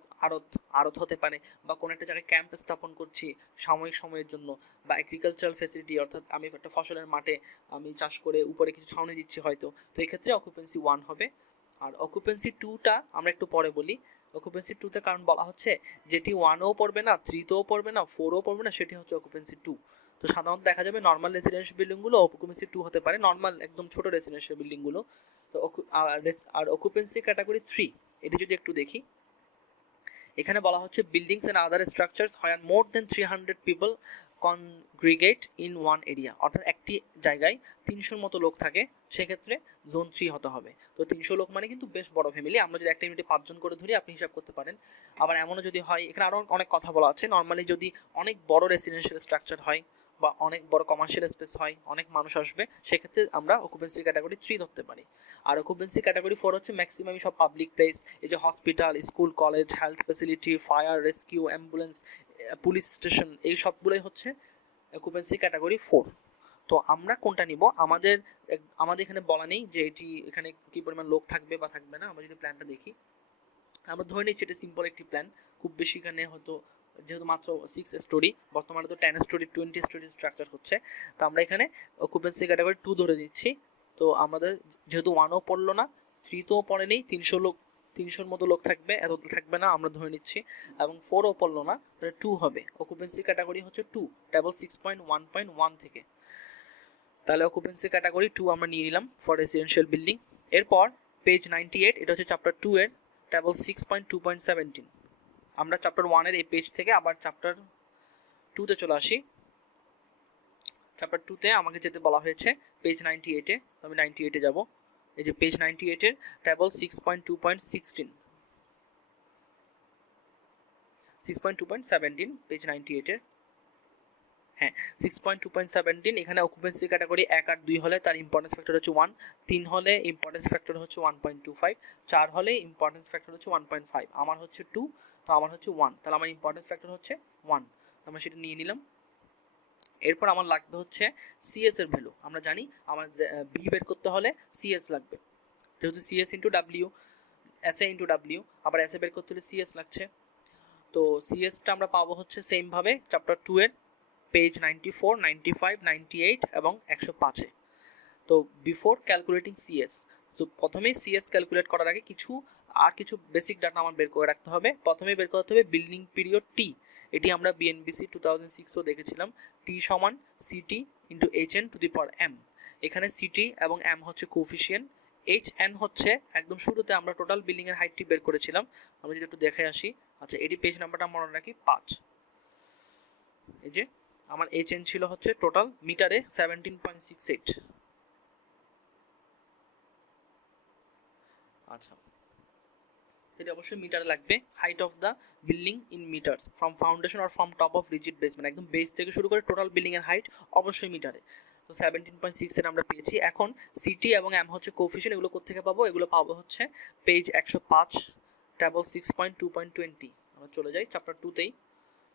আড়ত হতে পারে, বা কোনো একটা জায়গায় ক্যাম্প স্থাপন করছি সাময়িক সময়ের জন্য, বা এগ্রিকালচারাল ফ্যাসিলিটি অর্থাৎ আমি একটা ফসলের মাঠে আমি চাষ করে উপরে কিছু ছাউনি দিচ্ছি হয়তো, তো এক্ষেত্রে অকুপেন্সি 1 হবে। আর অকুপেন্সি 2টা আমরা একটু পরে বলি। অকুপেন্সি 2তে কারণ বলা হচ্ছে যেটি 1ও পড়বে না, 3তেও পড়বে না, 4ও পড়বে না, সেটি হচ্ছে অকুপেন্সি 2। তো সাধারণত দেখা যাবে নর্মাল রেসিডেন্সিয়াল বিল্ডিং গুলো অকুপেন্সি 2 হতে পারে, নর্মাল একদম ছোট রেসিডেন্সিয়াল বিল্ডিং গুলো। তো আর অকুপেন্সি ক্যাটাগরি 3 এটি যদি একটু দেখি, এখানে বলা হচ্ছে buildings and other structures where more than 300 people congregate in one area, অর্থাৎ একটি জায়গায় 300 মতো লোক থাকে, সেক্ষেত্রে জোন 3 হতে হবে। তো 300 লোক মানে কিন্তু বেশ বড় ফ্যামিলি, আমরা যদি একটা ইউনিটে 5 জন করে ধরি আপনি হিসাব করতে পারেন। আবার এমনও যদি হয়, এখানে আরো অনেক কথা বলা আছে, নর্মালি যদি অনেক বড় রেসিডেন্সিয়াল স্ট্রাকচার হয় বা অনেক বড় কমার্শিয়াল স্পেস হয়, অনেক মানুষ আসবে, সেক্ষেত্রে আমরা অকুপেন্সি ক্যাটাগরি 3 ধরতে পারি। আর অকুপেন্সি ক্যাটাগরি 4 হচ্ছে ম্যাক্সিমাম সব পাবলিক প্লেস, এই যে hospital, school, college, health facility, fire rescue, ambulance, police station, এই সবগুলোই হচ্ছে অকুপেন্সি ক্যাটাগরি 4। তো আমরা কোনটা নিব, আমাদের আমাদের এখানে বলা নেই যে এটি এখানে কি পরিমাণ লোক থাকবে বা থাকবে না। আমরা যদি প্ল্যানটা দেখি, আমরা ধরে নিচ্ছি এটা সিম্পল একটি প্ল্যান, খুব বেশি এখানে হয়তো, যেহেতু মাত্র 6 স্টোরি, বর্তমানে তো 10 স্টোরি 20 স্টোরি স্ট্রাকচার হচ্ছে, তো আমরা এখানে অকুপেন্সি ক্যাটাগরি 2 ধরে দিচ্ছি। তো আমাদের যেহেতু 1ও পড়লো না, 3তেও পড়ে নেই, 300-র মতো লোক থাকবে, এত থাকবে না আমরা ধরে নিচ্ছি, এবং 4ও পড়লো না, তাহলে 2 হবে। অকুপেন্সি ক্যাটাগরি হচ্ছে 2 টেবল 6.1.1 থেকে। তাহলে অকুপেন্সি ক্যাটাগরি 2 আমরা নিয়ে নিলাম ফর রেসিডেন্সিয়াল বিল্ডিং। এরপর পেজ 98, এটা হচ্ছে চ্যাপ্টার 2 এর টেবল 6.2.17। আমরা চ্যাপ্টার 1 এর এই পেজ থেকে আবার চ্যাপ্টার 2 তে চলে আসি। চ্যাপ্টার 2 তে আমাকে যেতে বলা হয়েছে পেজ 98 এ, তো আমি 98 এ যাব। এই যে পেজ 98 এর টেবল 6.2.16, 6.2.17 পেজ 98 এর, হ্যাঁ 6.2.17। এখানে অকুপেন্সি ক্যাটাগরি 1 আর 2 হলে তার ইম্পর্টেন্স ফ্যাক্টর হচ্ছে 1, 3 হলে ইম্পর্টেন্স ফ্যাক্টর হচ্ছে 1.25, 4 হলে ইম্পর্টেন্স ফ্যাক্টর হচ্ছে 1.5, আমার হচ্ছে 2, তো আমার হচ্ছে 1, তাহলে আমার ইম্পর্টেন্স ফ্যাক্টর হচ্ছে 1, তো আমরা সেটা নিয়ে নিলাম। এরপর আমার লাগবে হচ্ছে সিএস এর ভ্যালু। আমরা জানি আমার বি বের করতে হলে সিএস লাগবে, যেহেতু CS into W, S A into W, আবার এস এ বের করতে হলে সিএস লাগছে। তো সিএসটা আমরা পাবো হচ্ছে সেম ভাবে চ্যাপ্টার 2 এর পেজ 94, 95, 98 এবং 105 এ। তো বিফোর ক্যালকুলেটিং সিএস, সো প্রথমেই সিএস ক্যালকুলেট করার আগে কিছু বেসিক ডাটা আমার বের করে রাখতে হবে। প্রথমে বের করতে হবে বিল্ডিং পিরিয়ড টি, এটি আমরা বিএনবিসি 2006 ও দেখেছিলাম, টি সমান CT into H N to the power M. এখানে সিটি এবং এম হচ্ছে কোফিশিয়েন্ট, এইচ এন হচ্ছে একদম শুরুতে আমরা টোটাল বিল্ডিং এর হাইটটি বের করেছিলাম। আমরা যদি একটু দেখে আসি, আচ্ছা এটি পেজ নাম্বারটা মনে রাখি 5। এই যে আমার এইচ এন ছিল হচ্ছে টোটাল মিটারে 17.68। আচ্ছা এটা অবশ্যই মিটারে লাগবে। Height of the building in metres from foundation or from top of rigid basement, একদম বেস থেকে শুরু করে টোটাল বিল্ডিং এর হাইট অবশ্যই মিটারে। তো 17.6 এর আমরা পেয়েছি। এখন সিটি এবং এম হচ্ছে কোফিশিয়েন্ট, এগুলো কোত্থেকে পাবো, এগুলো পাবো হচ্ছে পেজ 105 টেবল 6.2.20। আমরা চলে যাই চ্যাপ্টার 2 তেই।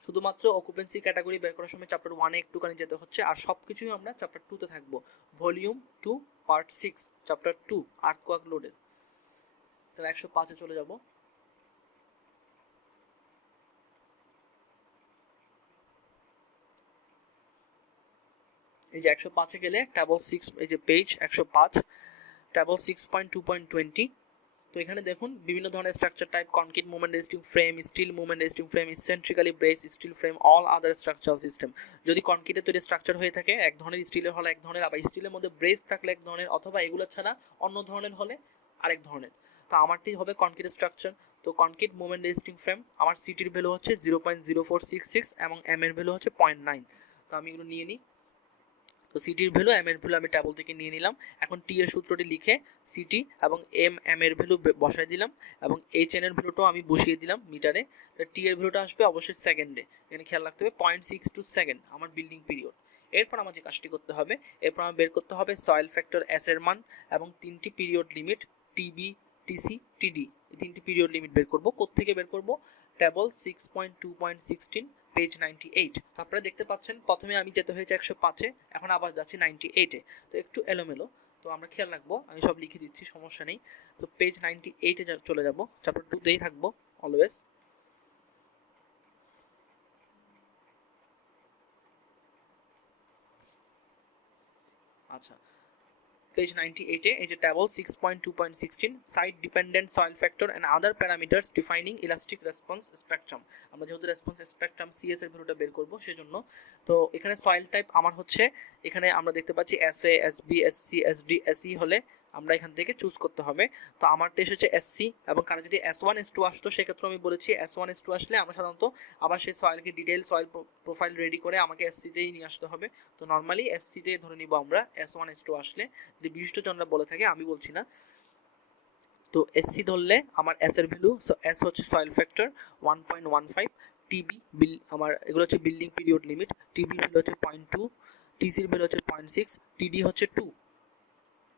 শুধুমাত্র অকুপেন্সি ক্যাটাগরি বের করার সময় চ্যাপ্টার 1 এ একটুখানি যেতে হচ্ছে, আর সবকিছুই আমরা চ্যাপ্টার 2 তে থাকবো। ভলিউম 2 পার্ট 6 চ্যাপ্টার 2 আর্থকোয়াক লোডের। তাহলে 105 এ চলে যাব। এই যে 105 এ গেলে টেবল 6, এই যে পেজ 105 টেবল 6.2.20। তো এখানে দেখুন বিভিন্ন ধরনের structure type, concrete movement resisting frame, steel movement resisting frame, eccentrically brace steel frame, all other structural system. যদি কনক্রিটের তৈরি স্ট্রাকচার হয়ে থাকে এক ধরনের, স্টিলের হলে এক ধরনের, আবার স্টিলের মধ্যে ব্রেস থাকলে এক ধরনের, অথবা এগুলো ছাড়া অন্য ধরনের হলে আরেক ধরনের। তো আমারটি হবে কনক্রিট স্ট্রাকচার। তো কনক্রিট মুভমেন্ট রেজিস্টিং ফ্রেম, আমার সিটির ভ্যালু হচ্ছে 0.0466 এবং এম এর ভ্যালু হচ্ছে 0.9। তো আমি এগুলো নিয়ে নিই। তো সিটির ভ্যালু, এম এর ভ্যালু আমি টেবল থেকে নিয়ে নিলাম। এখন টি এর সূত্রটি লিখে সিটি এবং এম এর ভ্যালু বসাই দিলাম, এবং এইচ এন এর ভ্যালুটাও আমি বসিয়ে দিলাম মিটারে। তো টি এর ভ্যালুটা আসবে অবশ্যই সেকেন্ডে, এখানে খেয়াল রাখতে হবে 0.62 সেকেন্ড আমার বিল্ডিং পিরিয়ড। এরপর আমার যে কাজটি করতে হবে, এরপর আমার বের করতে হবে সয়েল ফ্যাক্টর এস এর মান এবং 3টি পিরিয়ড লিমিট টিবি, টিসি, টিডি, এই 3টি পিরিয়ড লিমিট বের করব। কোত্থেকে বের করব, টেবল 6.2.16 পেজ 98। আপনারা দেখতে পাচ্ছেন প্রথমে আমি যেতে হয়েছে 105 এ, এখন আবার যাচ্ছি 98 এ, তো একটু এলোমেলো, তো আমরা খেয়াল রাখবো, আমি সব লিখে দিচ্ছি সমস্যা নেই। তো পেজ 98 এ চলে যাব, চ্যাপ্টার 2 তেই থাকবো অলওয়েজ। আচ্ছা, পেজ 98 এ এই যে table 6.2.16 site dependent soil factor and other parameters defining elastic response spectrum. আমরা যেহেতু রেসপন্স স্পেকট্রাম সিএস এর ভ্যালুটা বের করব সেজন্য, তো এখানে সয়েল টাইপ আমার হচ্ছে, এখানে আমরা দেখতে পাচ্ছি SA, SB, SC, SD, SE হলে আমরা এখান থেকে চুজ করতে হবে। তো আমারটা এসেছে এসসি, এবং কারণ যদি S1 S2 আসতো সেক্ষেত্রে আমি বলেছি S1 S2 আসলে আমরা সাধারণত আবার সেই সয়েলকে ডিটেইল সয়েল প্রোফাইল রেডি করে আমাকে এসসিতেই নিয়ে আসতে হবে। তো নর্মালি এসসিতে ধরে নিব আমরা S1 S2 আসলে, যদি বিশিষ্টজনরা বলে থাকে, আমি বলছি না। তো এসসি ধরলে আমার এস এর ভ্যালু, সো এস হচ্ছে সয়েল ফ্যাক্টর 1.15, টিবি আমার এগুলো হচ্ছে building period limit, TB value হচ্ছে 0.2, টিসির ভ্যালু হচ্ছে 0.6, টিডি হচ্ছে 2।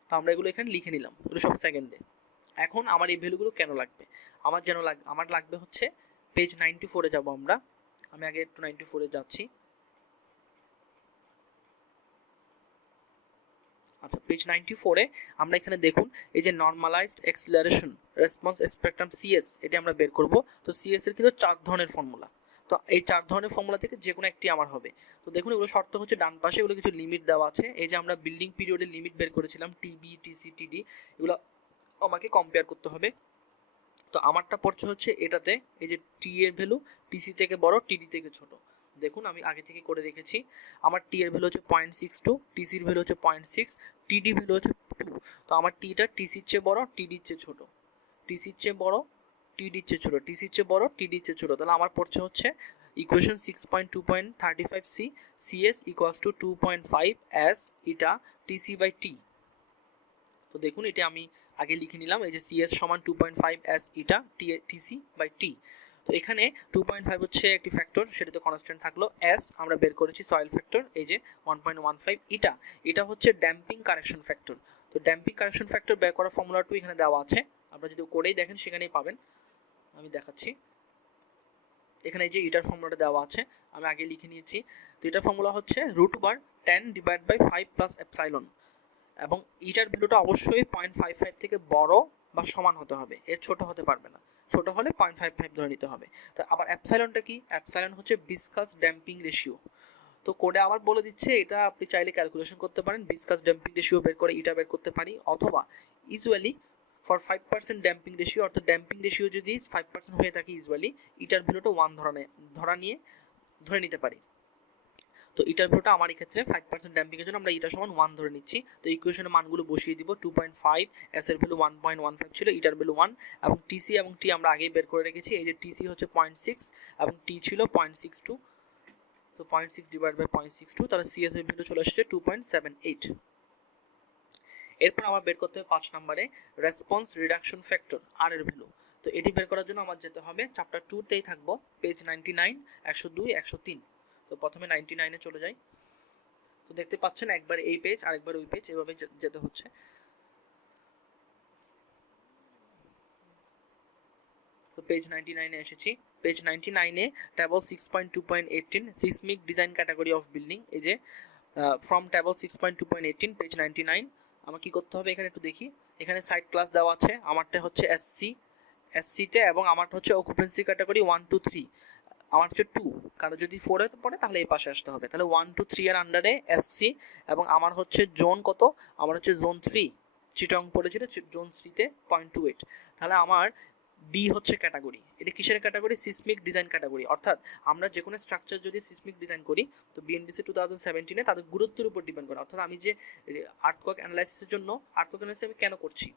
তো আমরা এগুলো এখানে লিখে নিলাম, এগুলো সব সেকেন্ডে। এখন আমার এই ভ্যালুগুলো কেন লাগবে? আমার লাগবে হচ্ছে পেজ 94 এ যাব আমরা। আমি আগে একটু 94 এ যাচ্ছি। আচ্ছা, পেজ 94 এ আমরা এখানে দেখুন এই যে normalised acceleration response spectrum CS, এটা আমরা বের করব। তো সিএস এর কিন্তু 4 ধরনের ফর্মুলা, তো এই 4 ধরনের ফর্মুলা থেকে যে কোনো একটি আমার হবে। তো দেখুন এগুলো শর্ত হচ্ছে ডান পাশে এগুলো কিছু লিমিট দেওয়া আছে। এই যে আমরা বিল্ডিং পিরিয়ডের লিমিট বের করেছিলাম টিবি, টিসি, টিডি, এগুলো আমাকে কম্পেয়ার করতে হবে। তো আমারটা পড়ছে হচ্ছে এটাতে, এই যে টি এর ভ্যালু টিসি থেকে বড়, টিডি থেকে ছোট। দেখুন আমি আগে থেকে করে রেখেছি, আমার টি এর ভ্যালু হচ্ছে 0.62, টিসির ভ্যালু হচ্ছে 0.6, টিডি ভ্যালু হচ্ছে 2। তো আমার টিটা টিসির চেয়ে বড়, টিডির চেয়ে ছোট, টিসির চেয়ে বড়, টিডির চেয়ে ছোট, টিসির চেয়ে বড়, টিডির চেয়ে ছোট। তাহলে আমার পড়ছে হচ্ছে equation 6.2.35 C, CS equals to 2.5 S eta TC by T. তো দেখুন এটা আমি আগে লিখে নিলাম, এই যে সিএস সমান 2.5 S eta TC by T. তো এখানে 2.5 হচ্ছে একটি ফ্যাক্টর, সেটা তো কনস্ট্যান্ট থাকলো। এস আমরা বের করেছি সয়েল ফ্যাক্টর, এই যে 1.15। এটা হচ্ছে ড্যাম্পিং কারেকশন ফ্যাক্টর। তো ড্যাম্পিং কারেকশন ফ্যাক্টর বের করার ফর্মুলাটা এখানে দেওয়া আছে, আপনারা যদি করেই দেখেন সেখানেই পাবেন। আমি দেখাচ্ছি, এখানে যে ইটার ফর্মুলাটা দেওয়া আছে আমি আগে লিখে নিয়েছি। তো এটার ফর্মুলা হচ্ছে √10/5 প্লাস এপসাইলন, এবং ইটার ভ্যালুটা অবশ্যই 0.55 থেকে বড় বা সমান হতে হবে, এর ছোট হতে পারবে না। ছোট হলে 0.55 ধরে নিতে হবে। তো আবার অ্যাপসাইলনটা কি? অ্যাপসাইলন হচ্ছে ভিসকাস ড্যাম্পিং রেশিও। তো কোডে আবার বলে দিচ্ছে, এটা আপনি চাইলে ক্যালকুলেশন করতে পারেন, ভিসকাস ড্যাম্পিং রেশিও বের করে ইটা বের করতে পারি, অথবা ইউজুয়ালি ফর 5% ড্যাম্পিং রেশিও, অর্থাৎ ড্যাম্পিং রেশিও যদি 5% হয়ে থাকে ইউজুয়ালি, ইটার ভ্যালুটা 1 ধরে নিতে পারি। তো ইটার ভ্যালুটা আমার এই ক্ষেত্রে 5% ড্যাম্পিং এর জন্য আমরা ইটা সমান 1 ধরে নিচ্ছি। তো ইকুয়েশনে মানগুলো বসিয়ে দিব, 2.5, এস এর ভ্যালু 1.15 ছিল, ইটার ভ্যালু 1, এবং টিসি এবং টি আমরা আগেই বের করে রেখেছি। এই যে টিসি হচ্ছে 0.6 এবং টি ছিল 0.62, তো 0.6 ডিভাইড বাই 0.62, তাহলে সিএস এর ভ্যালু চলে আসছে 2.78। এরপর আমার বের করতে হবে 5 নম্বরে রেসপন্স রিডাকশন ফ্যাক্টর আর এর ভ্যালু। তো এটি বের করার জন্য আমার যেতে হবে চ্যাপ্টার 2 তেই থাকবো, পেজ 99, 102, 103। তো প্রথমে 99 এ চলে যাই। তো দেখতে পাচ্ছেন একবার এই পেজ আরেকবার ওই পেজ, এভাবে যেতে হচ্ছে। তো পেজ 99 এ এসেছি। Page 99 a table 6.2.18 seismic design category of building, এই যে ফ্রম টেবল 6.2.18 পেজ 99। আমার কি করতে হবে এখানে একটু দেখি, এখানে সাইট ক্লাস দেওয়া আছে, আমারটা হচ্ছে এসসি তে, এবং আমারটা হচ্ছে অকুপেন্সি ক্যাটাগরি 1 2 3, আমার হচ্ছে 2, কারণ যদি 4 এ পড়ে তাহলে এই পাশে আসতে হবে। তাহলে 1 2 3 এর আন্ডারে এসসি, এবং আমার হচ্ছে জোন কত, আমার হচ্ছে জোন 3, চিটং পড়েছিল জোন 3 তে 0.28। তাহলে আমার ডি হচ্ছে ক্যাটাগরি, এটা কিসের ক্যাটাগরি? Seismic design category. অর্থাৎ আমরা যে কোনো স্ট্রাকচার যদি সিসমিক ডিজাইন করি, তো বিএনবিসি 2017 এ তাদের গুরুত্বের উপর ডিপেন্ড করে। অর্থাৎ আমি যে আর্থকোয়াক অ্যানালাইসিসের জন্য আর্থকোয়াক অ্যানালাইসিস আমি কেন করছি,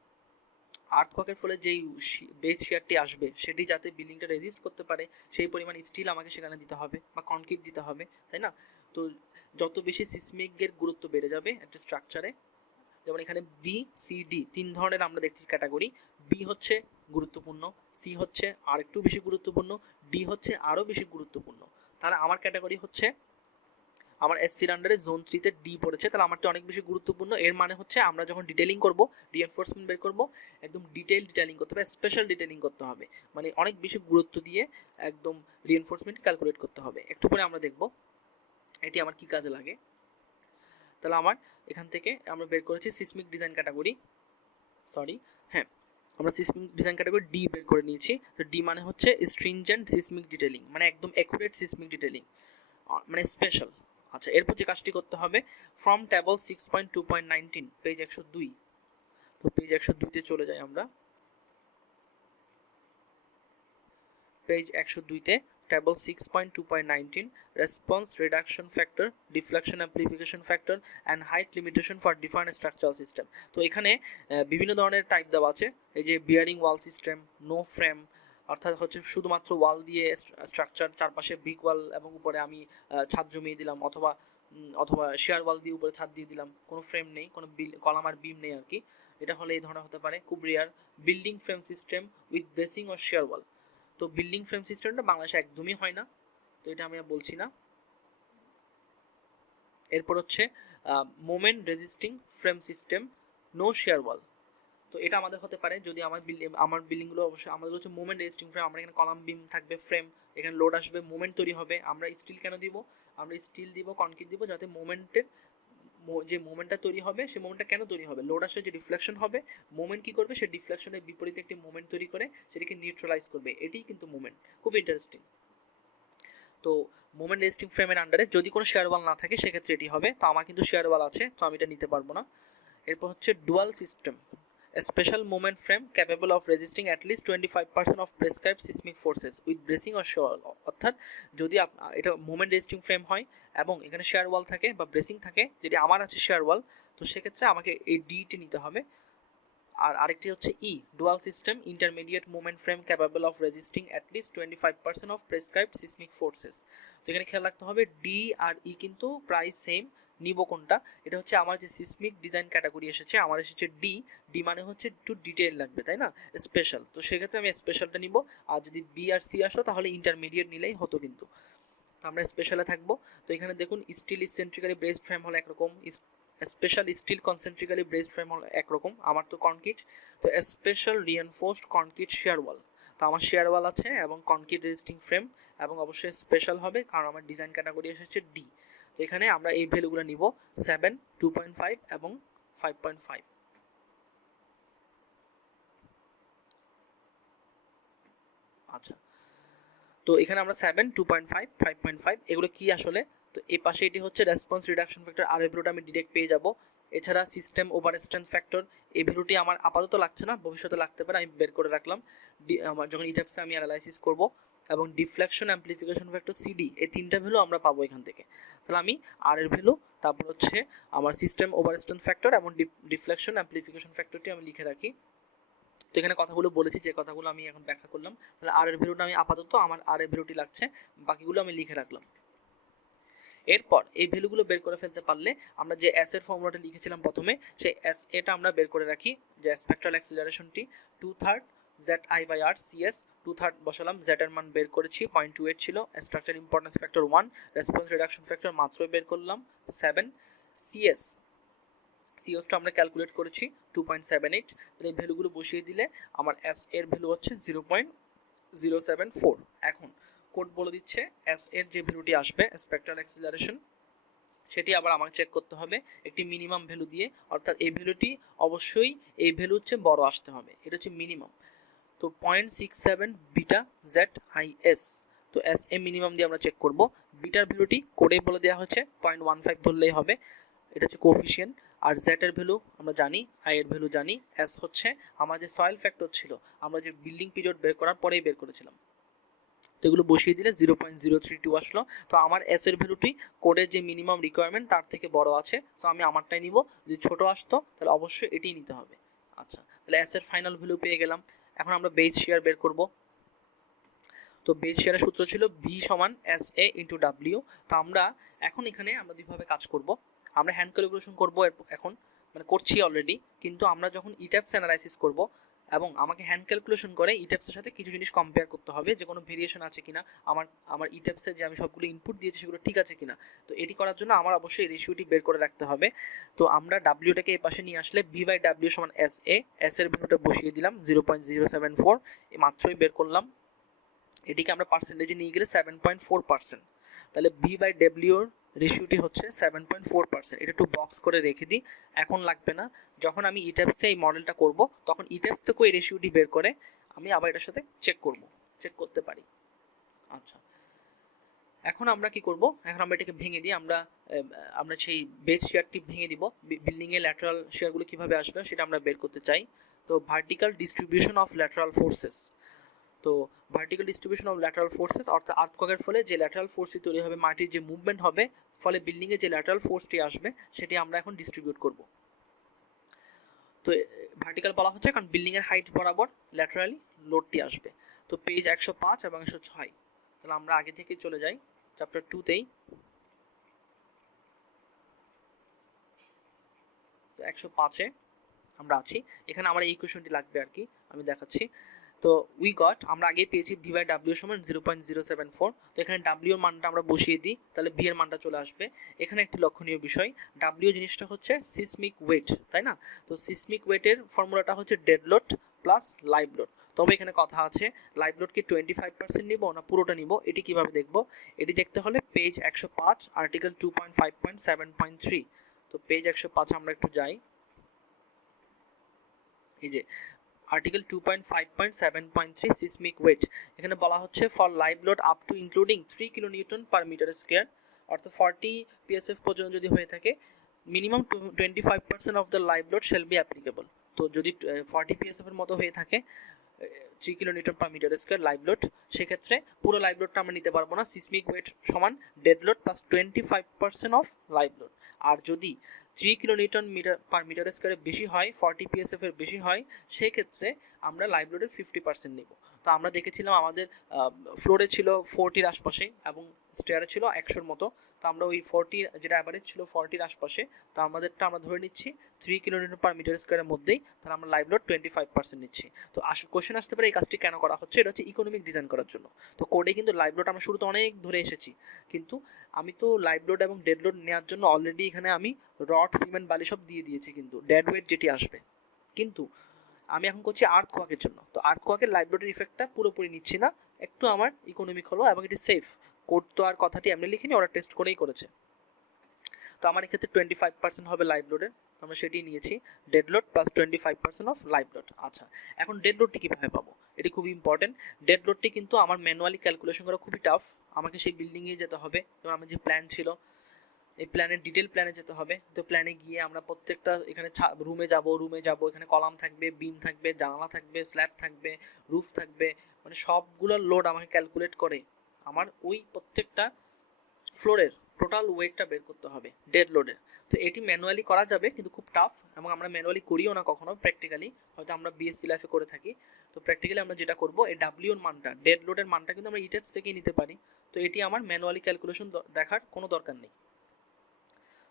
আর্থকোয়াকের ফলে যেই বেজ শিয়ারটি আসবে সেটি যাতে বিল্ডিংটা রেজিস্ট করতে পারে সেই পরিমাণ স্টিল আমাকে সেখানে দিতে হবে বা কনক্রিট দিতে হবে, তাই না? তো যত বেশি সিসমিকের গুরুত্ব বেড়ে যাবে একটা স্ট্রাকচারে, যেমন এখানে বি সি ডি 3 ধরনের আমরা দেখছি ক্যাটাগরি। বি হচ্ছে গুরুত্বপূর্ণ, সি হচ্ছে আর একটু বেশি গুরুত্বপূর্ণ, ডি হচ্ছে আরও বেশি গুরুত্বপূর্ণ। তাহলে আমার ক্যাটাগরি হচ্ছে, আমার এসসির আন্ডারে জোন 3 তে ডি পড়েছে, তাহলে আমারটা অনেক বেশি গুরুত্বপূর্ণ। এর মানে হচ্ছে আমরা যখন ডিটেইলিং করব, রিইনফোর্সমেন্ট বের করব, একদম ডিটেইলিং করতে হবে, স্পেশাল ডিটেইলিং করতে হবে, মানে অনেক বেশি গুরুত্ব দিয়ে একদম রিইনফোর্সমেন্ট ক্যালকুলেট করতে হবে। একটু পরে আমরা দেখব এটি আমার কি কাজে লাগে। তাহলে আমার এখান থেকে আমরা বের করেছি সিসমিক ডিজাইন ক্যাটাগরি, হ্যাঁ, আমরা সিসমিক ডিজাইন ক্যাটাগরি ডি বের করে নিয়েছি। তো ডি মানে হচ্ছে স্ট্রিনজেন্ট সিসমিক ডিটেইলিং, মানে একদম অ্যাকুরেট সিসমিক ডিটেইলিং, মানে স্পেশাল। আচ্ছা, এরপর যে কাজটি করতে হবে, ফ্রম টেবল 6.2.19 পেজ 102, তো পেজ 102 তে চলে যাই আমরা। পেজ 102 তে table 6.2.19 response reduction factor, deflection amplification factor and height limitation for different structural system. তো এখানে বিভিন্ন ধরনের টাইপ দেওয়া আছে, এই যে bearing wall system, no frame, অর্থাৎ হচ্ছে শুধুমাত্র ওয়াল দিয়ে স্ট্রাকচার, চারপাশে ব্রিক ওয়াল এবং উপরে আমি ছাদ জমিয়ে দিলাম, অথবা শেয়ার ওয়াল দিয়ে উপরে ছাদ দিয়ে দিলাম, কোনো ফ্রেম নেই, কোনো কলাম আর বিম নেই আর কি। এটা হলে এই ধরনের হতে পারে। খুব rare building frame system with basin or share wall. তো বিল্ডিং ফ্রেম সিস্টেমটা বাংলাদেশে একদমই হয় না, তো এটা আমি আর বলছি না। এরপর হচ্ছে moment resisting frame system, no shear wall. তো এটা আমাদের হতে পারে যদি আমার বিল্ডিংগুলো, অবশ্যই আমাদের হচ্ছে মোমেন্ট রেজিস্টিং ফ্রেম। আমরা এখানে কলাম বিম থাকবে, ফ্রেম, এখানে লোড আসবে, মোমেন্ট তৈরি হবে। আমরা স্টিল কেন দিব? আমরা স্টিল দিব, কনক্রিট দিব, যাতে মোমেন্টের যে মোমেন্টটা তৈরি হবে, সেই মোমেন্টটা কেন তৈরি হবে? লোড আসলে যে ডিফ্লেকশন হবে, মোমেন্ট কি করবে? সে ডিফ্লেকশনের বিপরীতে একটি মোমেন্ট তৈরি করে সেটাকে নিউট্রালাইজ করবে। এটাই কিন্তু মোমেন্ট। খুব ইন্টারেস্টিং। তো মোমেন্ট রেজিস্টিং ফ্রেমের আন্ডারে যদি কোনো শেয়ার ওয়াল না থাকে সেক্ষেত্রে এটি হবে। তো আমার কিন্তু শেয়ার ওয়াল আছে, তো আমি এটা নিতে পারবো না। এরপর হচ্ছে dual system, a special moment frame capable of resisting at least 25% of prescribed seismic forces with bracing or shear wall। অর্থাৎ যদি এটা মোমেন্ট রেজিস্টিং ফ্রেম হয় এবং এখানে শেয়ার ওয়াল থাকে বা ব্রেসিং থাকে, যদি আমার আছে শেয়ার ওয়াল, তো সেক্ষেত্রে আমাকে এই ডিটি নিতে হবে। আর আরেকটি হচ্ছে dual system intermediate moment frame capable of resisting at least 25% of prescribed seismic forces. তো এখানে খেয়াল রাখতে হবে ডি আর কিন্তু প্রায় সেম। নিব কোনটা? এটা হচ্ছে আমার যে সিসমিক ডিজাইন ক্যাটাগরি এসেছে, আমার এসেছে ডি। ডি মানে হচ্ছে একটু ডিটেইল লাগবে, তাই না, স্পেশাল। তো সেক্ষেত্রে আমি স্পেশালটা নিব। আর যদি বি আর সি আসো তাহলে ইন্টারমিডিয়েট নিলেই হতো কিন্তু। তো আমরা স্পেশালে থাকবো। তো এখানে দেখুন স্টিল ইসেন্ট্রিক্যালি ব্রেসড ফ্রেম হলো একরকম, স্পেশাল স্টিল কনসেন্ট্রিক্যালি ব্রেসড ফ্রেম হলো একরকম। আমার তো কনক্রিট, তো স্পেশাল রিএনফোর্সড কনক্রিট শেয়ার ওয়াল। তো আমার শেয়ার ওয়াল আছে এবং কনক্রিট রেজিস্টিং ফ্রেম, এবং অবশ্যই স্পেশাল হবে কারণ আমার ডিজাইন ক্যাটাগরি এসেছে ডি। তো এখানে আমরা এই ভ্যালুগুলো নিব 7, 2.5 এবং 5.5। আচ্ছা, তো এখানে আমরা 7, 2.5, 5.5 এগুলো কি আসলে? তো এই পাশে এটি হচ্ছে রেসপন্স রিডাকশন ফ্যাক্টর, আর এই ভ্যালুটা আমি ডিরেক্ট পেয়ে যাব। এছাড়া সিস্টেম ওভার স্ট্রেন্থ ফ্যাক্টর, এই ভ্যালুটি আমার আপাতত লাগছে না, ভবিষ্যতে লাগতে পারে, আমি বের করে রাখলাম আমার যখন ইটাপসে আমি অ্যানালাইসিস করব। এবং ডিফ্লেকশন অ্যামপ্লিফিকেশন ফ্যাক্টর সিডি, এই তিনটা ভ্যালু আমরা পাবো এখান থেকে। তাহলে আমি আর এর ভ্যালু, তারপর হচ্ছে আমার সিস্টেম ওভার স্ট্রেন্থ ফ্যাক্টর এবং ডিফ্লেকশন অ্যামপ্লিফিকেশন ফ্যাক্টরটি আমি লিখে রাখি। তো এখানে কথাগুলো বলেছি, যে কথাগুলো আমি এখন ব্যাখ্যা করলাম। তাহলে আর এর ভ্যালুটা আমি আপাতত আমার আর এর ভ্যালুটি লাগছে, বাকিগুলো আমি লিখে রাখলাম। এরপর এই ভ্যালুগুলো বের করে ফেলতে পারলে আমরা যে এস এর ফর্মুলাটা লিখেছিলাম প্রথমে, সেই এস এটা আমরা বের করে রাখি, যে স্পেকট্রাল অ্যাক্সিলারেশনটি 2/3 ZI/R CS। 2/3 বসালাম, Z এর মান বের করেছি 0.28 ছিল, structure importance factor 1, response reduction factor মাত্র বের করলাম 7, সিওসটা আমরা ক্যালকুলেট করেছি 2.78। তাহলে এই ভ্যালুগুলো বসিয়ে দিলে আমার এস এর ভ্যালু হচ্ছে 0.074। এখন কোড বলে দিচ্ছে এস এর যে ভ্যালুটি আসবে স্পেকট্রাল অ্যাক্সিলারেশন, সেটি আবার আমাকে চেক করতে হবে একটি মিনিমাম ভ্যালু দিয়ে, অর্থাৎ এই ভ্যালুটি অবশ্যই এই ভ্যালু হচ্ছে বড় আসতে হবে, এটা হচ্ছে মিনিমাম। তো 0.67 বিটা ZIS, তো এস এ মিনিমাম দিয়ে আমরা চেক করব। বিটার ভ্যালুটি কোডে বলে দেওয়া হচ্ছে 0.15 ধরলেই হবে, এটা হচ্ছে কোএফিসিয়েন্ট। আর জেড এর ভ্যালু আমরা জানি, আই এর ভ্যালু জানি, এস হচ্ছে আমার যে সয়েল ফ্যাক্টর ছিল, আমরা যে বিল্ডিং পিরিয়ড বের করার পরেই বের করেছিলাম। তো এগুলো বসিয়ে দিলে 0.032 আসলো। তো আমার এস এর ভ্যালুটি কোডের যে মিনিমাম রিকোয়ারমেন্ট তার থেকে বড় আছে, তো আমি আমারটাই নিব। যদি ছোট আসতো তাহলে অবশ্যই এটাই নিতে হবে। আচ্ছা, তাহলে এস এর ফাইনাল ভ্যালু পেয়ে গেলাম। এখন আমরা বেস শেয়ার বের করব। তো বেস শেয়ারের সূত্র ছিল ভি সমান এস এ ইন্টু ডাব্লিউ। তো আমরা এখন এখানে আমরা দুইভাবে কাজ করব। আমরা হ্যান্ড ক্যালকুলেশন করব এখন, মানে করছি অলরেডি, কিন্তু আমরা যখন ইট্যাপস অ্যানালাইসিস করব এবং আমাকে হ্যান্ড ক্যালকুলেশন করে ইট্যাপসের সাথে কিছু জিনিস কম্পেয়ার করতে হবে, যে কোনো ভেরিয়েশন আছে কিনা, আমার ইট্যাপসে যে আমি সবগুলো ইনপুট দিয়েছি সেগুলো ঠিক আছে কিনা। তো এটি করার জন্য আমার অবশ্যই রেশিওটি বের করে রাখতে হবে। তো আমরা ডাব্লিউটাকে এই পাশে নিয়ে আসলে ভি বাই ডাব্লিউ সমান এস এ, এস এর ভ্যালুটা বসিয়ে দিলাম 0.074, মাত্রই বের করলাম। এটিকে আমরা পার্সেন্টেজে নিয়ে গেলে 7.4%। তাহলে ভি বাই ডাব্লিউর রেশিওটি হচ্ছে 7.4%। এটা একটু বক্স করে রেখে দিই, এখন লাগবে না। যখন আমি ইট্যাপসে এই মডেলটা করব তখন ইট্যাপস থেকে এই রেশিওটি বের করে আমি আবার এটার সাথে চেক করতে পারি। আচ্ছা, এখন আমরা কি করব, এখন আমরা এটাকে ভেঙে দিই, আমরা সেই বেস শেয়ারটি ভেঙে দিব, বিল্ডিং এর ল্যাটারাল শেয়ারগুলো কিভাবে আসবে সেটা আমরা বের করতে চাই। তো vertical distribution of lateral forces, তো vertical distribution of lateral forces অর্থাৎ আর্থকোয়াকের ফলে যে ল্যাটারাল ফোর্সটি তৈরি হবে, মাটির যে মুভমেন্ট হবে, ফলে বিল্ডিং এ যে ল্যাটারাল ফোর্সটি আসবে সেটি আমরা এখন ডিস্ট্রিবিউট করব। তো ভার্টিক্যাল বলা হচ্ছে কারণ বিল্ডিং এর হাইট বরাবর ল্যাটারালি লোডটি আসবে। তো পেজ 105 এবং 106, তাহলে আমরা আগে থেকে চলে যাই চ্যাপ্টার 2 তেই। তো 105 এ আমরা আছি, এখানে আমার এই ইকুয়েশনটি লাগবে আর কি, আমি দেখাচ্ছি। তো উই গট, আমরা আগে পেয়েছি ভি বাই ডাব্লিউ সমান 0.074। তো এখানে ডাব্লিউ এর মানটা আমরা বসিয়ে দিই, তাহলে ভি এর মানটা চলে আসবে। এখানে একটি লক্ষণীয় বিষয়, ডাব্লিউ জিনিসটা হচ্ছে সিসমিক ওয়েট, তাই না? তো সিসমিক ওয়েটের ফর্মুলাটা হচ্ছে dead load plus live load. তবে এখানে কথা আছে, লাইভ লোড কি 25% নিব না পুরোটা নিব, এটি কিভাবে দেখব? এটি দেখতে হলে পেজ 105 আর্টিকেল 2.5.7.3। তো পেজ 105 আমরা একটু যাই, এই যে আর্টিকেল 2.5.7.3 সিসমিক ওয়েট, এখানে বলা হচ্ছে for live load up to including 3 kilo newton per metre square, অর্থাৎ 40 পিএসএফ পর্যন্ত যদি হয়ে থাকে, minimum 25% of the live load shall be applicable. তো যদি 40 পিএসএফ এর মতো হয়ে থাকে 3 kilo newton per metre square live load, সেক্ষেত্রে পুরো লাইভ লোডটা আমরা নিতে পারবো না। সিসমিক ওয়েট সমান dead load plus 25% of live load. আর যদি 3 কিলো নিউটন পার মিটার স্কয়ারের বেশি হয়, 40 পিএসএফ এর বেশি হয়, সেই ক্ষেত্রে আমরা লাইভ লোডের 50% নেব। তো আমরা দেখেছিলাম আমাদের ফ্লোরে ছিল 40-র আশপাশে এবং স্টেয়ারে ছিল 100-র মতো। তো আমরা ওই 40 যেটা অ্যাভারেজ ছিল 40-র আশপাশে, তো আমাদেরটা আমরা ধরে নিচ্ছি 3 কিলো নিউটন পার মিটার স্কয়ারের মধ্যেই, তাহলে আমরা লাইভ লোড 25% নিচ্ছি। তো কোশ্চেন আসতে পারে এই কাজটি কেন করা হচ্ছে, এটা হচ্ছে ইকোনমিক ডিজাইন করার জন্য। তো কোডে কিন্তু লাইভ লোড আমরা শুরুতে অনেক ধরে এসেছি, কিন্তু আমি তো লাইভ লোড এবং ডেড লোড নেওয়ার জন্য অলরেডি এখানে আমি রড সিমেন্ট বালি সব দিয়ে দিয়েছি, কিন্তু ডেড ওয়েট যেটি আসবে, কিন্তু আমি এখন করছি আর্থকোয়াকের জন্য। তো আর্থকোয়াকের লাইভ লোডের ইফেক্টটা পুরোপুরি নিচ্ছি না, একটু আমার ইকোনমিক হলো এবং এটি সেফ। কোড তো আর কথাটি এমনি লিখিনি, ওরা টেস্ট করেই করেছে। তো আমার এক্ষেত্রে 25% হবে লাইভ লোডের, আমরা সেটি নিয়েছি, dead load plus 25% of live load. আচ্ছা, এখন ডেড লোডটি কিভাবে পাবো, এটি খুবই ইম্পর্টেন্ট। ডেড লোডটি কিন্তু আমার ম্যানুয়ালি ক্যালকুলেশন করা খুবই টাফ, আমাকে সেই বিল্ডিংয়ে যেতে হবে, যেমন আমার যে প্ল্যান ছিল এই প্ল্যানের ডিটেল প্ল্যানে যেতে হবে। তো প্ল্যানে গিয়ে আমরা প্রত্যেকটা এখানে রুমে যাব, এখানে কলাম থাকবে, বিম থাকবে, জানালা থাকবে, স্ল্যাব থাকবে, রুফ থাকবে, মানে সবগুলোর লোড আমাকে ক্যালকুলেট করে আমার ওই প্রত্যেকটা ফ্লোরের টোটাল ওয়েটটা বের করতে হবে ডেড লোডের। তো এটি ম্যানুয়ালি করা যাবে কিন্তু খুব টাফ, এবং আমরা ম্যানুয়ালি করিও না কখনো, প্র্যাকটিক্যালি হয়তো আমরা বিএসসি লাইফে করে থাকি। তো প্র্যাকটিক্যালি আমরা যেটা করব, এই ডাব্লিউ এর মানটা, ডেড লোডের মানটা কিন্তু আমরা ইটেপস থেকেই নিতে পারি। তো এটি আমার ম্যানুয়ালি ক্যালকুলেশন দেখার কোনো দরকার নেই।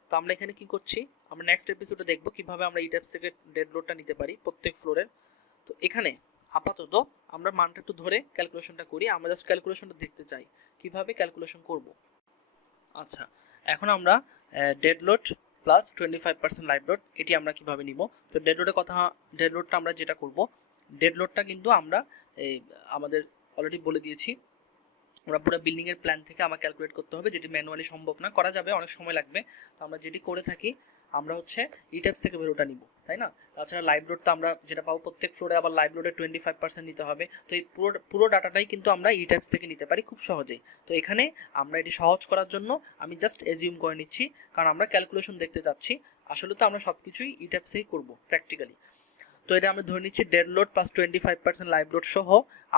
তো আমরা এখানে কি করছি, আমরা নেক্সট এপিসোডে দেখব কিভাবে আমরা ইটেপস থেকে ডেড লোডটা নিতে পারি প্রত্যেক ফ্লোরের। তো এখানে আপাতত আমরা মানটা একটু ধরে ক্যালকুলেশনটা করি, আমরা জাস্ট ক্যালকুলেশনটা দেখতে চাই কিভাবে ক্যালকুলেশন করব। আচ্ছা, এখন আমরা dead load plus 25% live load এটি আমরা কিভাবে নিব। তো ডেড লোডের কথা, ডেড লোডটা আমরা যেটা করব, ডেড লোডটা কিন্তু আমরা আমাদের অলরেডি বলে দিয়েছি, আমরা পুরো বিল্ডিং এর প্ল্যান থেকে আমার ক্যালকুলেট করতে হবে, যেটি ম্যানুয়ালি সম্ভব না, করা যাবে, অনেক সময় লাগবে। তো আমরা যেটি করে থাকি, আমরা হচ্ছে ইটেপস থেকে ভ্যালুটা নিব, তাই না? তাছাড়া লাইভ লোডটা আমরা যেটা পাবো প্রত্যেক ফ্লোরে আবার লাইভ লোডের 25% নিতে হবে। তো এই পুরো ডাটাটাই কিন্তু আমরা ইটেপস থেকে নিতে পারি খুব সহজেই। তো এখানে আমরা এটি সহজ করার জন্য আমি জাস্ট এজিউম করে নিচ্ছি, কারণ আমরা ক্যালকুলেশন দেখতে যাচ্ছি, আসলে তো আমরা সবকিছুই ইটেপসেই করব প্র্যাকটিক্যালি। তো এটা আমরা ধরে নিচ্ছি dead load plus 25% live load সহ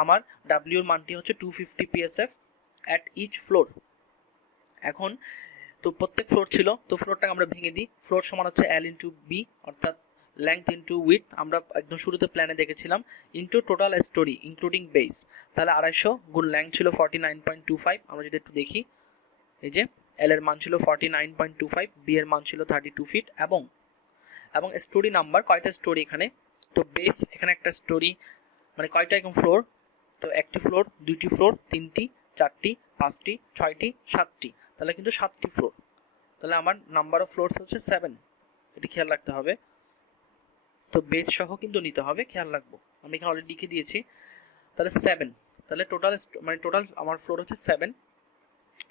আমার ডাব্লিউ এর মানটি হচ্ছে 250 পিএসএফ অ্যাট ইচ ফ্লোর। এখন তো প্রত্যেক ফ্লোর ছিল, তো ফ্লোরটাকে আমরা ভেঙে দিই, ফ্লোর সমান হচ্ছে এল ইন্টু বি, অর্থাৎ লেংথ ইন্টু উইথ, আমরা একদম শুরুতে প্ল্যানে দেখেছিলাম, into total story including base, তাহলে 250 গুণ লেংথ ছিল 49.25। আমরা যদি একটু দেখি, এই যে এল এর মান ছিল 49.25, বি এর মান ছিল 32 ফিট, এবং স্টোরি নাম্বার, কয়টা স্টোরি এখানে, তো বেস এখানে একটা স্টোরি, মানে কয়টা এখন ফ্লোর, তো একটি ফ্লোর, দুইটি ফ্লোর, তিনটি, চারটি, পাঁচটি, ছয়টি, সাতটি, তাহলে কিন্তু 7টি ফ্লোর, তাহলে আমার নাম্বার অফ ফ্লোরস হচ্ছে 7, এটি খেয়াল রাখতে হবে। তো বেস সহ কিন্তু নিতে হবে, খেয়াল রাখবো, আমি এখানে অলরেডি লিখে দিয়েছি, তাহলে 7, তাহলে টোটাল আমার ফ্লোর হচ্ছে 7।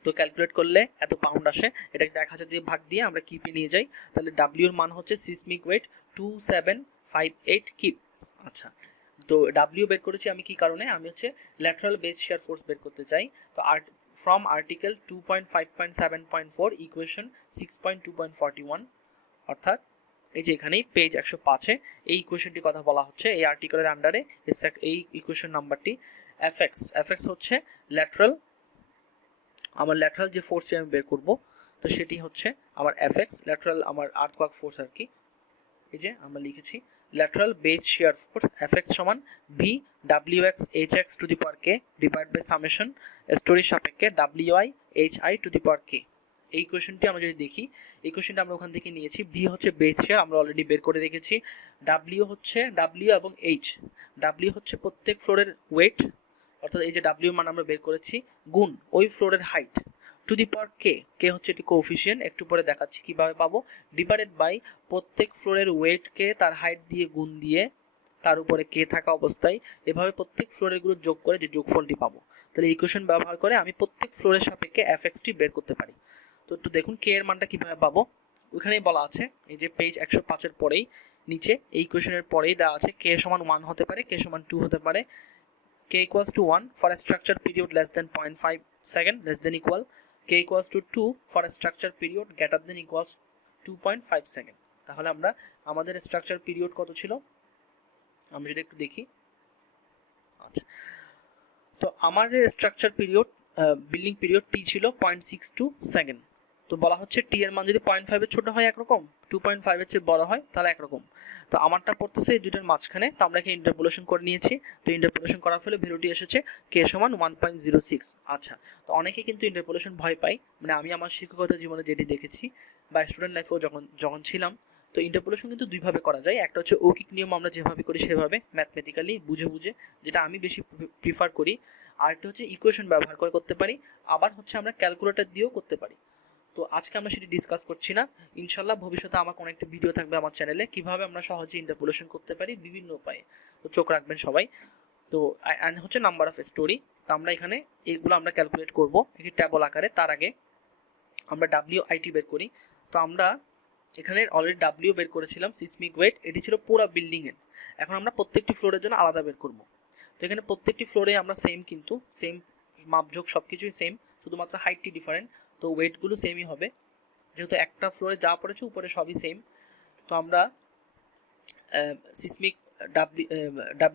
তো ক্যালকুলেট করলে এত পাউন্ড আসে, এটাকে 1000 দিয়ে ভাগ দিয়ে আমরা কিপে নিয়ে যাই, তাহলে ডাব্লিউ এর মান হচ্ছে সিসমিক ওয়েট 2758 কিপ। আচ্ছা, তো ডাব্লিউ বের করেছি আমি কি কারণে, আমি হচ্ছে ল্যাটারাল বেস শিয়ার ফোর্স বের করতে চাই। তো from article 2.5.7.4 equation 6.2.41 অর্থাৎ এই যে এখানেই পেজ 105 এ এই ইকুয়েশনটি কথা বলা হচ্ছে এই আর্টিকেলের আন্ডারে এই ইকুয়েশন নাম্বারটি fx হচ্ছে ল্যাটারাল আমার ল্যাটারাল যে ফোর্স আমি বের করব তো সেটি হচ্ছে আমার fx ল্যাটারাল আমার আর্থওয়ার্ক ফোর্স আর কি এই যে আমরা লিখেছি lateral base shear force fx সমান b wx hx to the power k divide by summation স্টোরির সাপেক্ষে wi hi to the power k এই ইকুয়েশনটি আমরা যদি দেখি এই ইকুয়েশনটা আমরা ওখান থেকে নিয়েছি b হচ্ছে বেস শিয়ার আমরা অলরেডি বের করে রেখেছি w হচ্ছে w এবং h w হচ্ছে প্রত্যেক ফ্লোরের ওয়েট অর্থাৎ এই যে w মান আমরা বের করেছি গুণ ওই ফ্লোরের height two the power k হচ্ছে এটি কোএফিশিয়েন্ট একটু পরে দেখাচ্ছি কিভাবে পাবো ডিভাইডেড বাই প্রত্যেক ফ্লোরের ওয়েট কে তার হাইট দিয়ে গুণ দিয়ে তার উপরে k থাকা অবস্থায় এভাবে প্রত্যেক ফ্লোরের গুলো যোগ করে যে যোগফলটি পাবো তাহলে ইকুয়েশন ব্যবহার করে আমি প্রত্যেক ফ্লোরের সাপেক্ষে fx টি বের করতে পারি তো একটু দেখুন k এর মানটা কিভাবে পাবো ওখানেই বলা আছে এই যে পেজ 105 এর পরেই নিচে এই ইকুয়েশনের পরেই দেওয়া আছে k সমান 1 হতে পারে k সমান 2 হতে পারে k equals to 1 for a structure period less than 0.5 second less than equal k equals to 2 for a structure period greater than equals 2.5 second তাহলে আমরা আমাদের স্ট্রাকচার পিরিয়ড কত ছিল আমরা যদি একটু দেখি আচ্ছা তো আমাদের structure period building period t ছিল 0.62 সেকেন্ড তো বলা হচ্ছে t এর মান যদি 0.5 এর ছোট হয় একরকম 2.5 এর চেয়ে বড় হয় তাহলে একরকম তো আমারটা পড়তেছে এই দুটোর মাঝখানে তো আমরা এখানে ইন্টারপোলেশন করে নিয়েছি তো ইন্টারপোলেশন করার ফলে ভ্যালুটি এসেছে k সমান 1.06 আচ্ছা তো অনেকে কিন্তু ইন্টারপোলেশন ভয় পায় মানে আমি আমার শিক্ষকতা জীবনে যেটি দেখেছি বা স্টুডেন্ট লাইফেও যখন ছিলাম তো ইন্টারপোলেশন কিন্তু দুই ভাবে করা যায় একটা হচ্ছে ঔকিক নিয়ম আমরা যেভাবে করি সেভাবে ম্যাথমেটিক্যালি বুঝে যেটা আমি বেশি প্রিফার করি আরেকটা হচ্ছে ইকুয়েশন ব্যবহার করে করতে পারি আবার হচ্ছে আমরা ক্যালকুলেটর দিয়েও করতে পারি তো আজকে আমরা সেটি ডিসকাস করছি না ইনশাআল্লাহ ভবিষ্যতে আমার কোনো একটা ভিডিও থাকবে আমার চ্যানেলে কিভাবে আমরা সহজে ইন্টারপোলেশন করতে পারি বিভিন্ন উপায়ে তো চোখ রাখবেন সবাই তো এন্ড হচ্ছে নাম্বার অফ স্টোরি তো আমরা এখানে এগুলো আমরা ক্যালকুলেট করব একটি ট্যাবল আকারে তার আগে আমরা WIT বের করি তো আমরা এখানে অলরেডি W বের করেছিলাম সিসমিক ওয়েট এটি ছিল পুরো বিল্ডিং এর এখন আমরা প্রত্যেকটি ফ্লোরের জন্য আলাদা বের করব তো এখানে প্রত্যেকটি ফ্লোরে আমরা সেম মাপযোগ সবকিছুই সেম শুধুমাত্র হাইটটি ডিফারেন্ট তো ওয়েট গুলো সেমই হবে যেহেতু একটা ফ্লোরে যা পড়েছে উপরে সবই সেম তো আমরা সিসমিক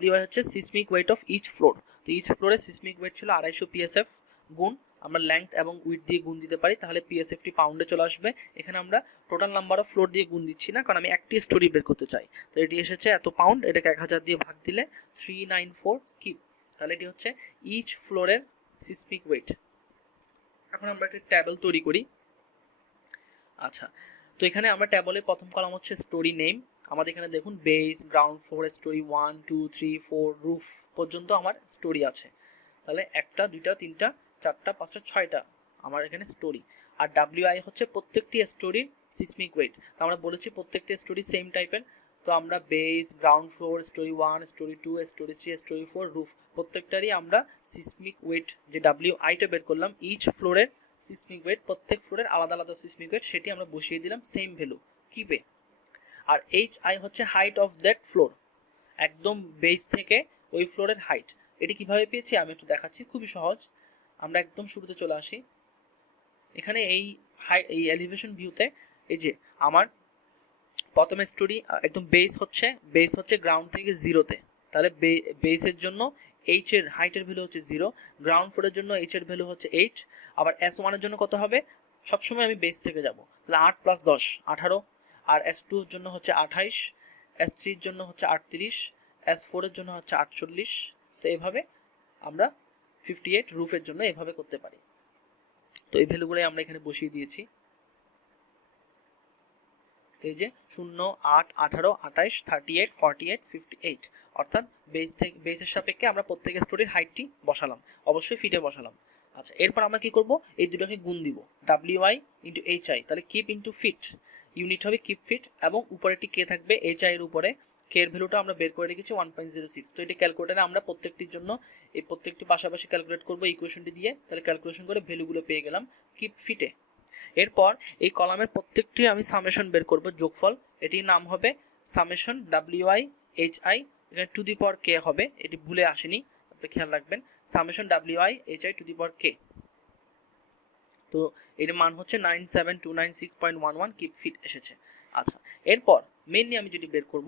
WI হচ্ছে seismic weight of each floor তো ইচ ফ্লোরে সিসমিক ওয়েট ছিল 250 PSF গুণ আমরা লেংথ এবং উইডথ দিয়ে গুণ দিতে পারি তাহলে PSF টি পাউন্ডে চলে আসবে এখানে আমরা টোটাল নাম্বার অফ ফ্লোর দিয়ে গুণ দিচ্ছি না কারণ আমি একটি স্টোরি বের করতে চাই তো এটি এসেছে এত পাউন্ড এটাকে 1000 দিয়ে ভাগ দিলে 394 কিউব তাহলে এটি হচ্ছে ইচ ফ্লোরের সিসমিক ওয়েট এখন আমরা একটা ট্যাবল তৈরি করি আচ্ছা তো এখানে আমরা ট্যাবলের প্রথম কলাম হচ্ছে স্টোরি নেম আমাদের এখানে দেখুন base ground floor storey 1 2 3 4 roof পর্যন্ত আমার স্টোরি আছে তাহলে একটা দুইটা তিনটা চারটা পাঁচটা ছয়টা আমার এখানে স্টোরি আর WI হচ্ছে প্রত্যেকটি স্টোরির সিসমিক ওয়েট তো আমরা বলেছি প্রত্যেকটি স্টোরি সেম টাইপের তো আমরা base ground floor storey 1 storey 2 storey 3 storey 4 roof প্রত্যেকটারই আমরা সিসমিক ওয়েট যে WI টা বের করলাম ইচ ফ্লোরের সিসমিক ওয়েট প্রত্যেক ফ্লোরের আলাদা আলাদা সিসমিক ওয়েট সেটি আমরা বসিয়ে দিলাম সেম ভ্যালু কিপে আর HI হচ্ছে হাইট অফ দ্যাট ফ্লোর একদম বেস থেকে ওই ফ্লোরের হাইট এটি কিভাবে পেয়েছি আমি একটু দেখাচ্ছি খুবই সহজ আমরা একদম শুরুতে চলে আসি এখানে এই এলিভেশন ভিউতে এই যে আমার প্রথম স্টোরি একদম বেস হচ্ছে গ্রাউন্ড থেকে 0 তে তাহলে বেসের জন্য h এর হাইটের ভ্যালু হচ্ছে 0 গ্রাউন্ড ফ্লোরের জন্য h এর ভ্যালু হচ্ছে 8 আবার s1 এর জন্য কত হবে সব সময় আমি বেস থেকে যাব তাহলে 8 + 10 18 আর s2 এর জন্য হচ্ছে 28 s3 এর জন্য হচ্ছে 38 s4 এর জন্য হচ্ছে 48 তো এইভাবে আমরা 58 রুফের জন্য এভাবে করতে পারি তো এই ভ্যালুগুলোই আমরা এখানে বসিয়ে দিয়েছি এই যে 0 8 18 28 38 48 58 অর্থাৎ বেসের সাপেক্ষে আমরা প্রত্যেক স্টোরির হাইটটি বসালাম অবশ্যই ফিটে বসালাম আচ্ছা এরপর আমরা কি করব এই দুটোকে গুণ দিব WI * HI তাহলে কিপ * ফিট ইউনিট হবে কিপ ফিট এবং উপরেটি k থাকবে HI এর উপরে k এর ভ্যালুটা আমরা বের করে রেখেছি 1.06 তো এটা ক্যালকুলেটরে আমরা প্রত্যেকটির জন্য এই প্রত্যেকটি পাশাপাশি ক্যালকুলেট করব ইকুয়েশনটি দিয়ে তাহলে ক্যালকুলেশন করে ভ্যালুগুলো পেয়ে গেলাম কিপ ফিটে এরপর এই কলামের প্রত্যেকটি আমি সামেশন বের করব যোগফল এটির নাম হবে সামেশন WI HI এখানে টু দি পাওয়ার k হবে এটি ভুলে আসেনি আপনি খেয়াল রাখবেন summation WI HI to the power k তো এর মান হচ্ছে 97296.11 কিউব ফিট এসেছে। আচ্ছা, এরপর মেইনলি আমি যদি বের করব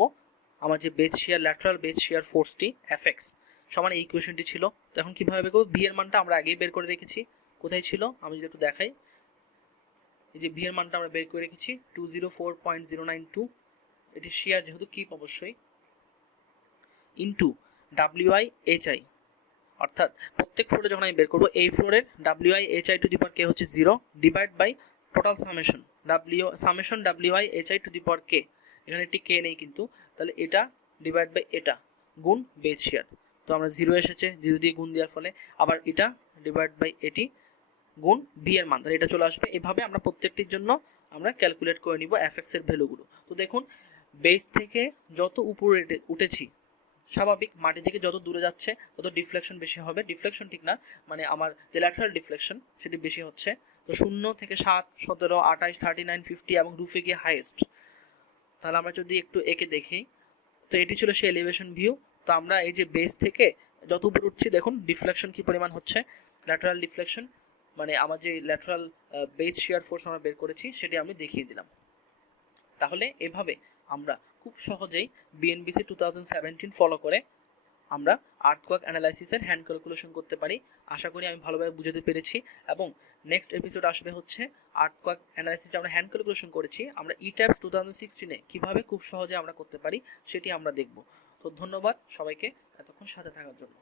আমার যে বেস শিয়ার ল্যাটারাল বেস শিয়ার ফোর্সটি এফএক্স সমান এই ইকুয়েশনটি ছিল। তো এখন কিভাবে বের করব? ভি এর মানটা আমরা আগেই বের করে রেখেছি। কোথায় ছিল আমি যদি একটু দেখাই, এই যে ভি এর মানটা আমরা বের করে রেখেছি 204.092, এটি শিয়ার যেহেতু কিপ অবশ্যই, ইনটু ডাব্লিউআই এইচআই, অর্থাৎ প্রত্যেক ফ্লোরে যখন আমি বের করব এই ফ্লোরের ডাব্লিউআই HI to the power K হচ্ছে 0 divide by total summation WI HI to the power K, এখানে একটি কে নেই কিন্তু, তাহলে এটা ডিভাইড বাই এটা গুণ বেস শিয়ার। তো আমরা 0 এসেছে, 0 দিয়ে গুণ দেওয়ার ফলে আবার এটা ডিভাইড বাই এটি গুণ বি এর মান, তাহলে এটা চলে আসবে। এভাবে আমরা প্রত্যেকটির জন্য আমরা ক্যালকুলেট করে নিব এফএক্স এর ভ্যালুগুলো। তো দেখুন বেস থেকে যত উপরে উঠেছি, স্বাভাবিক মাটি থেকে যত দূরে যাচ্ছে তত ডিফ্লেকশন বেশি হবে, ডিফ্লেকশন ঠিক না মানে আমার যে ল্যাটারাল ডিফ্লেকশন সেটি বেশি হচ্ছে। তো 0 থেকে 7, 17, 28, 39, 50 এবং রুফে গিয়ে হাইয়েস্ট। তাহলে আমরা যদি একটু একে দেখি, তো এটি ছিল সেই এলিভেশন ভিউ। তো আমরা এই যে বেস থেকে যত উপরে উঠছি দেখুন ডিফ্লেকশন কি পরিমাণ হচ্ছে, ল্যাটারাল ডিফ্লেকশন মানে আমার যে ল্যাটারাল বেস শিয়ার ফোর্স আমরা বের করেছি সেটি আমি দেখিয়ে দিলাম। তাহলে এভাবে আমরা খুব সহজেই বিএনবিসি 2017 ফলো করে আমরা আর্থকোয়াক অ্যানালাইসিসের হ্যান্ড ক্যালকুলেশন করতে পারি। আশা করি আমি ভালোভাবে বুঝাতে পেরেছি এবং নেক্সট এপিসোড আসবে হচ্ছে আর্থকোয়াক অ্যানালাইসিসটা আমরা হ্যান্ড ক্যালকুলেশন করেছি, আমরা ইট্যাপস 2016 কিভাবে খুব সহজে আমরা করতে পারি সেটি আমরা দেখব। তো ধন্যবাদ সবাইকে এতক্ষণ সাথে থাকার জন্য।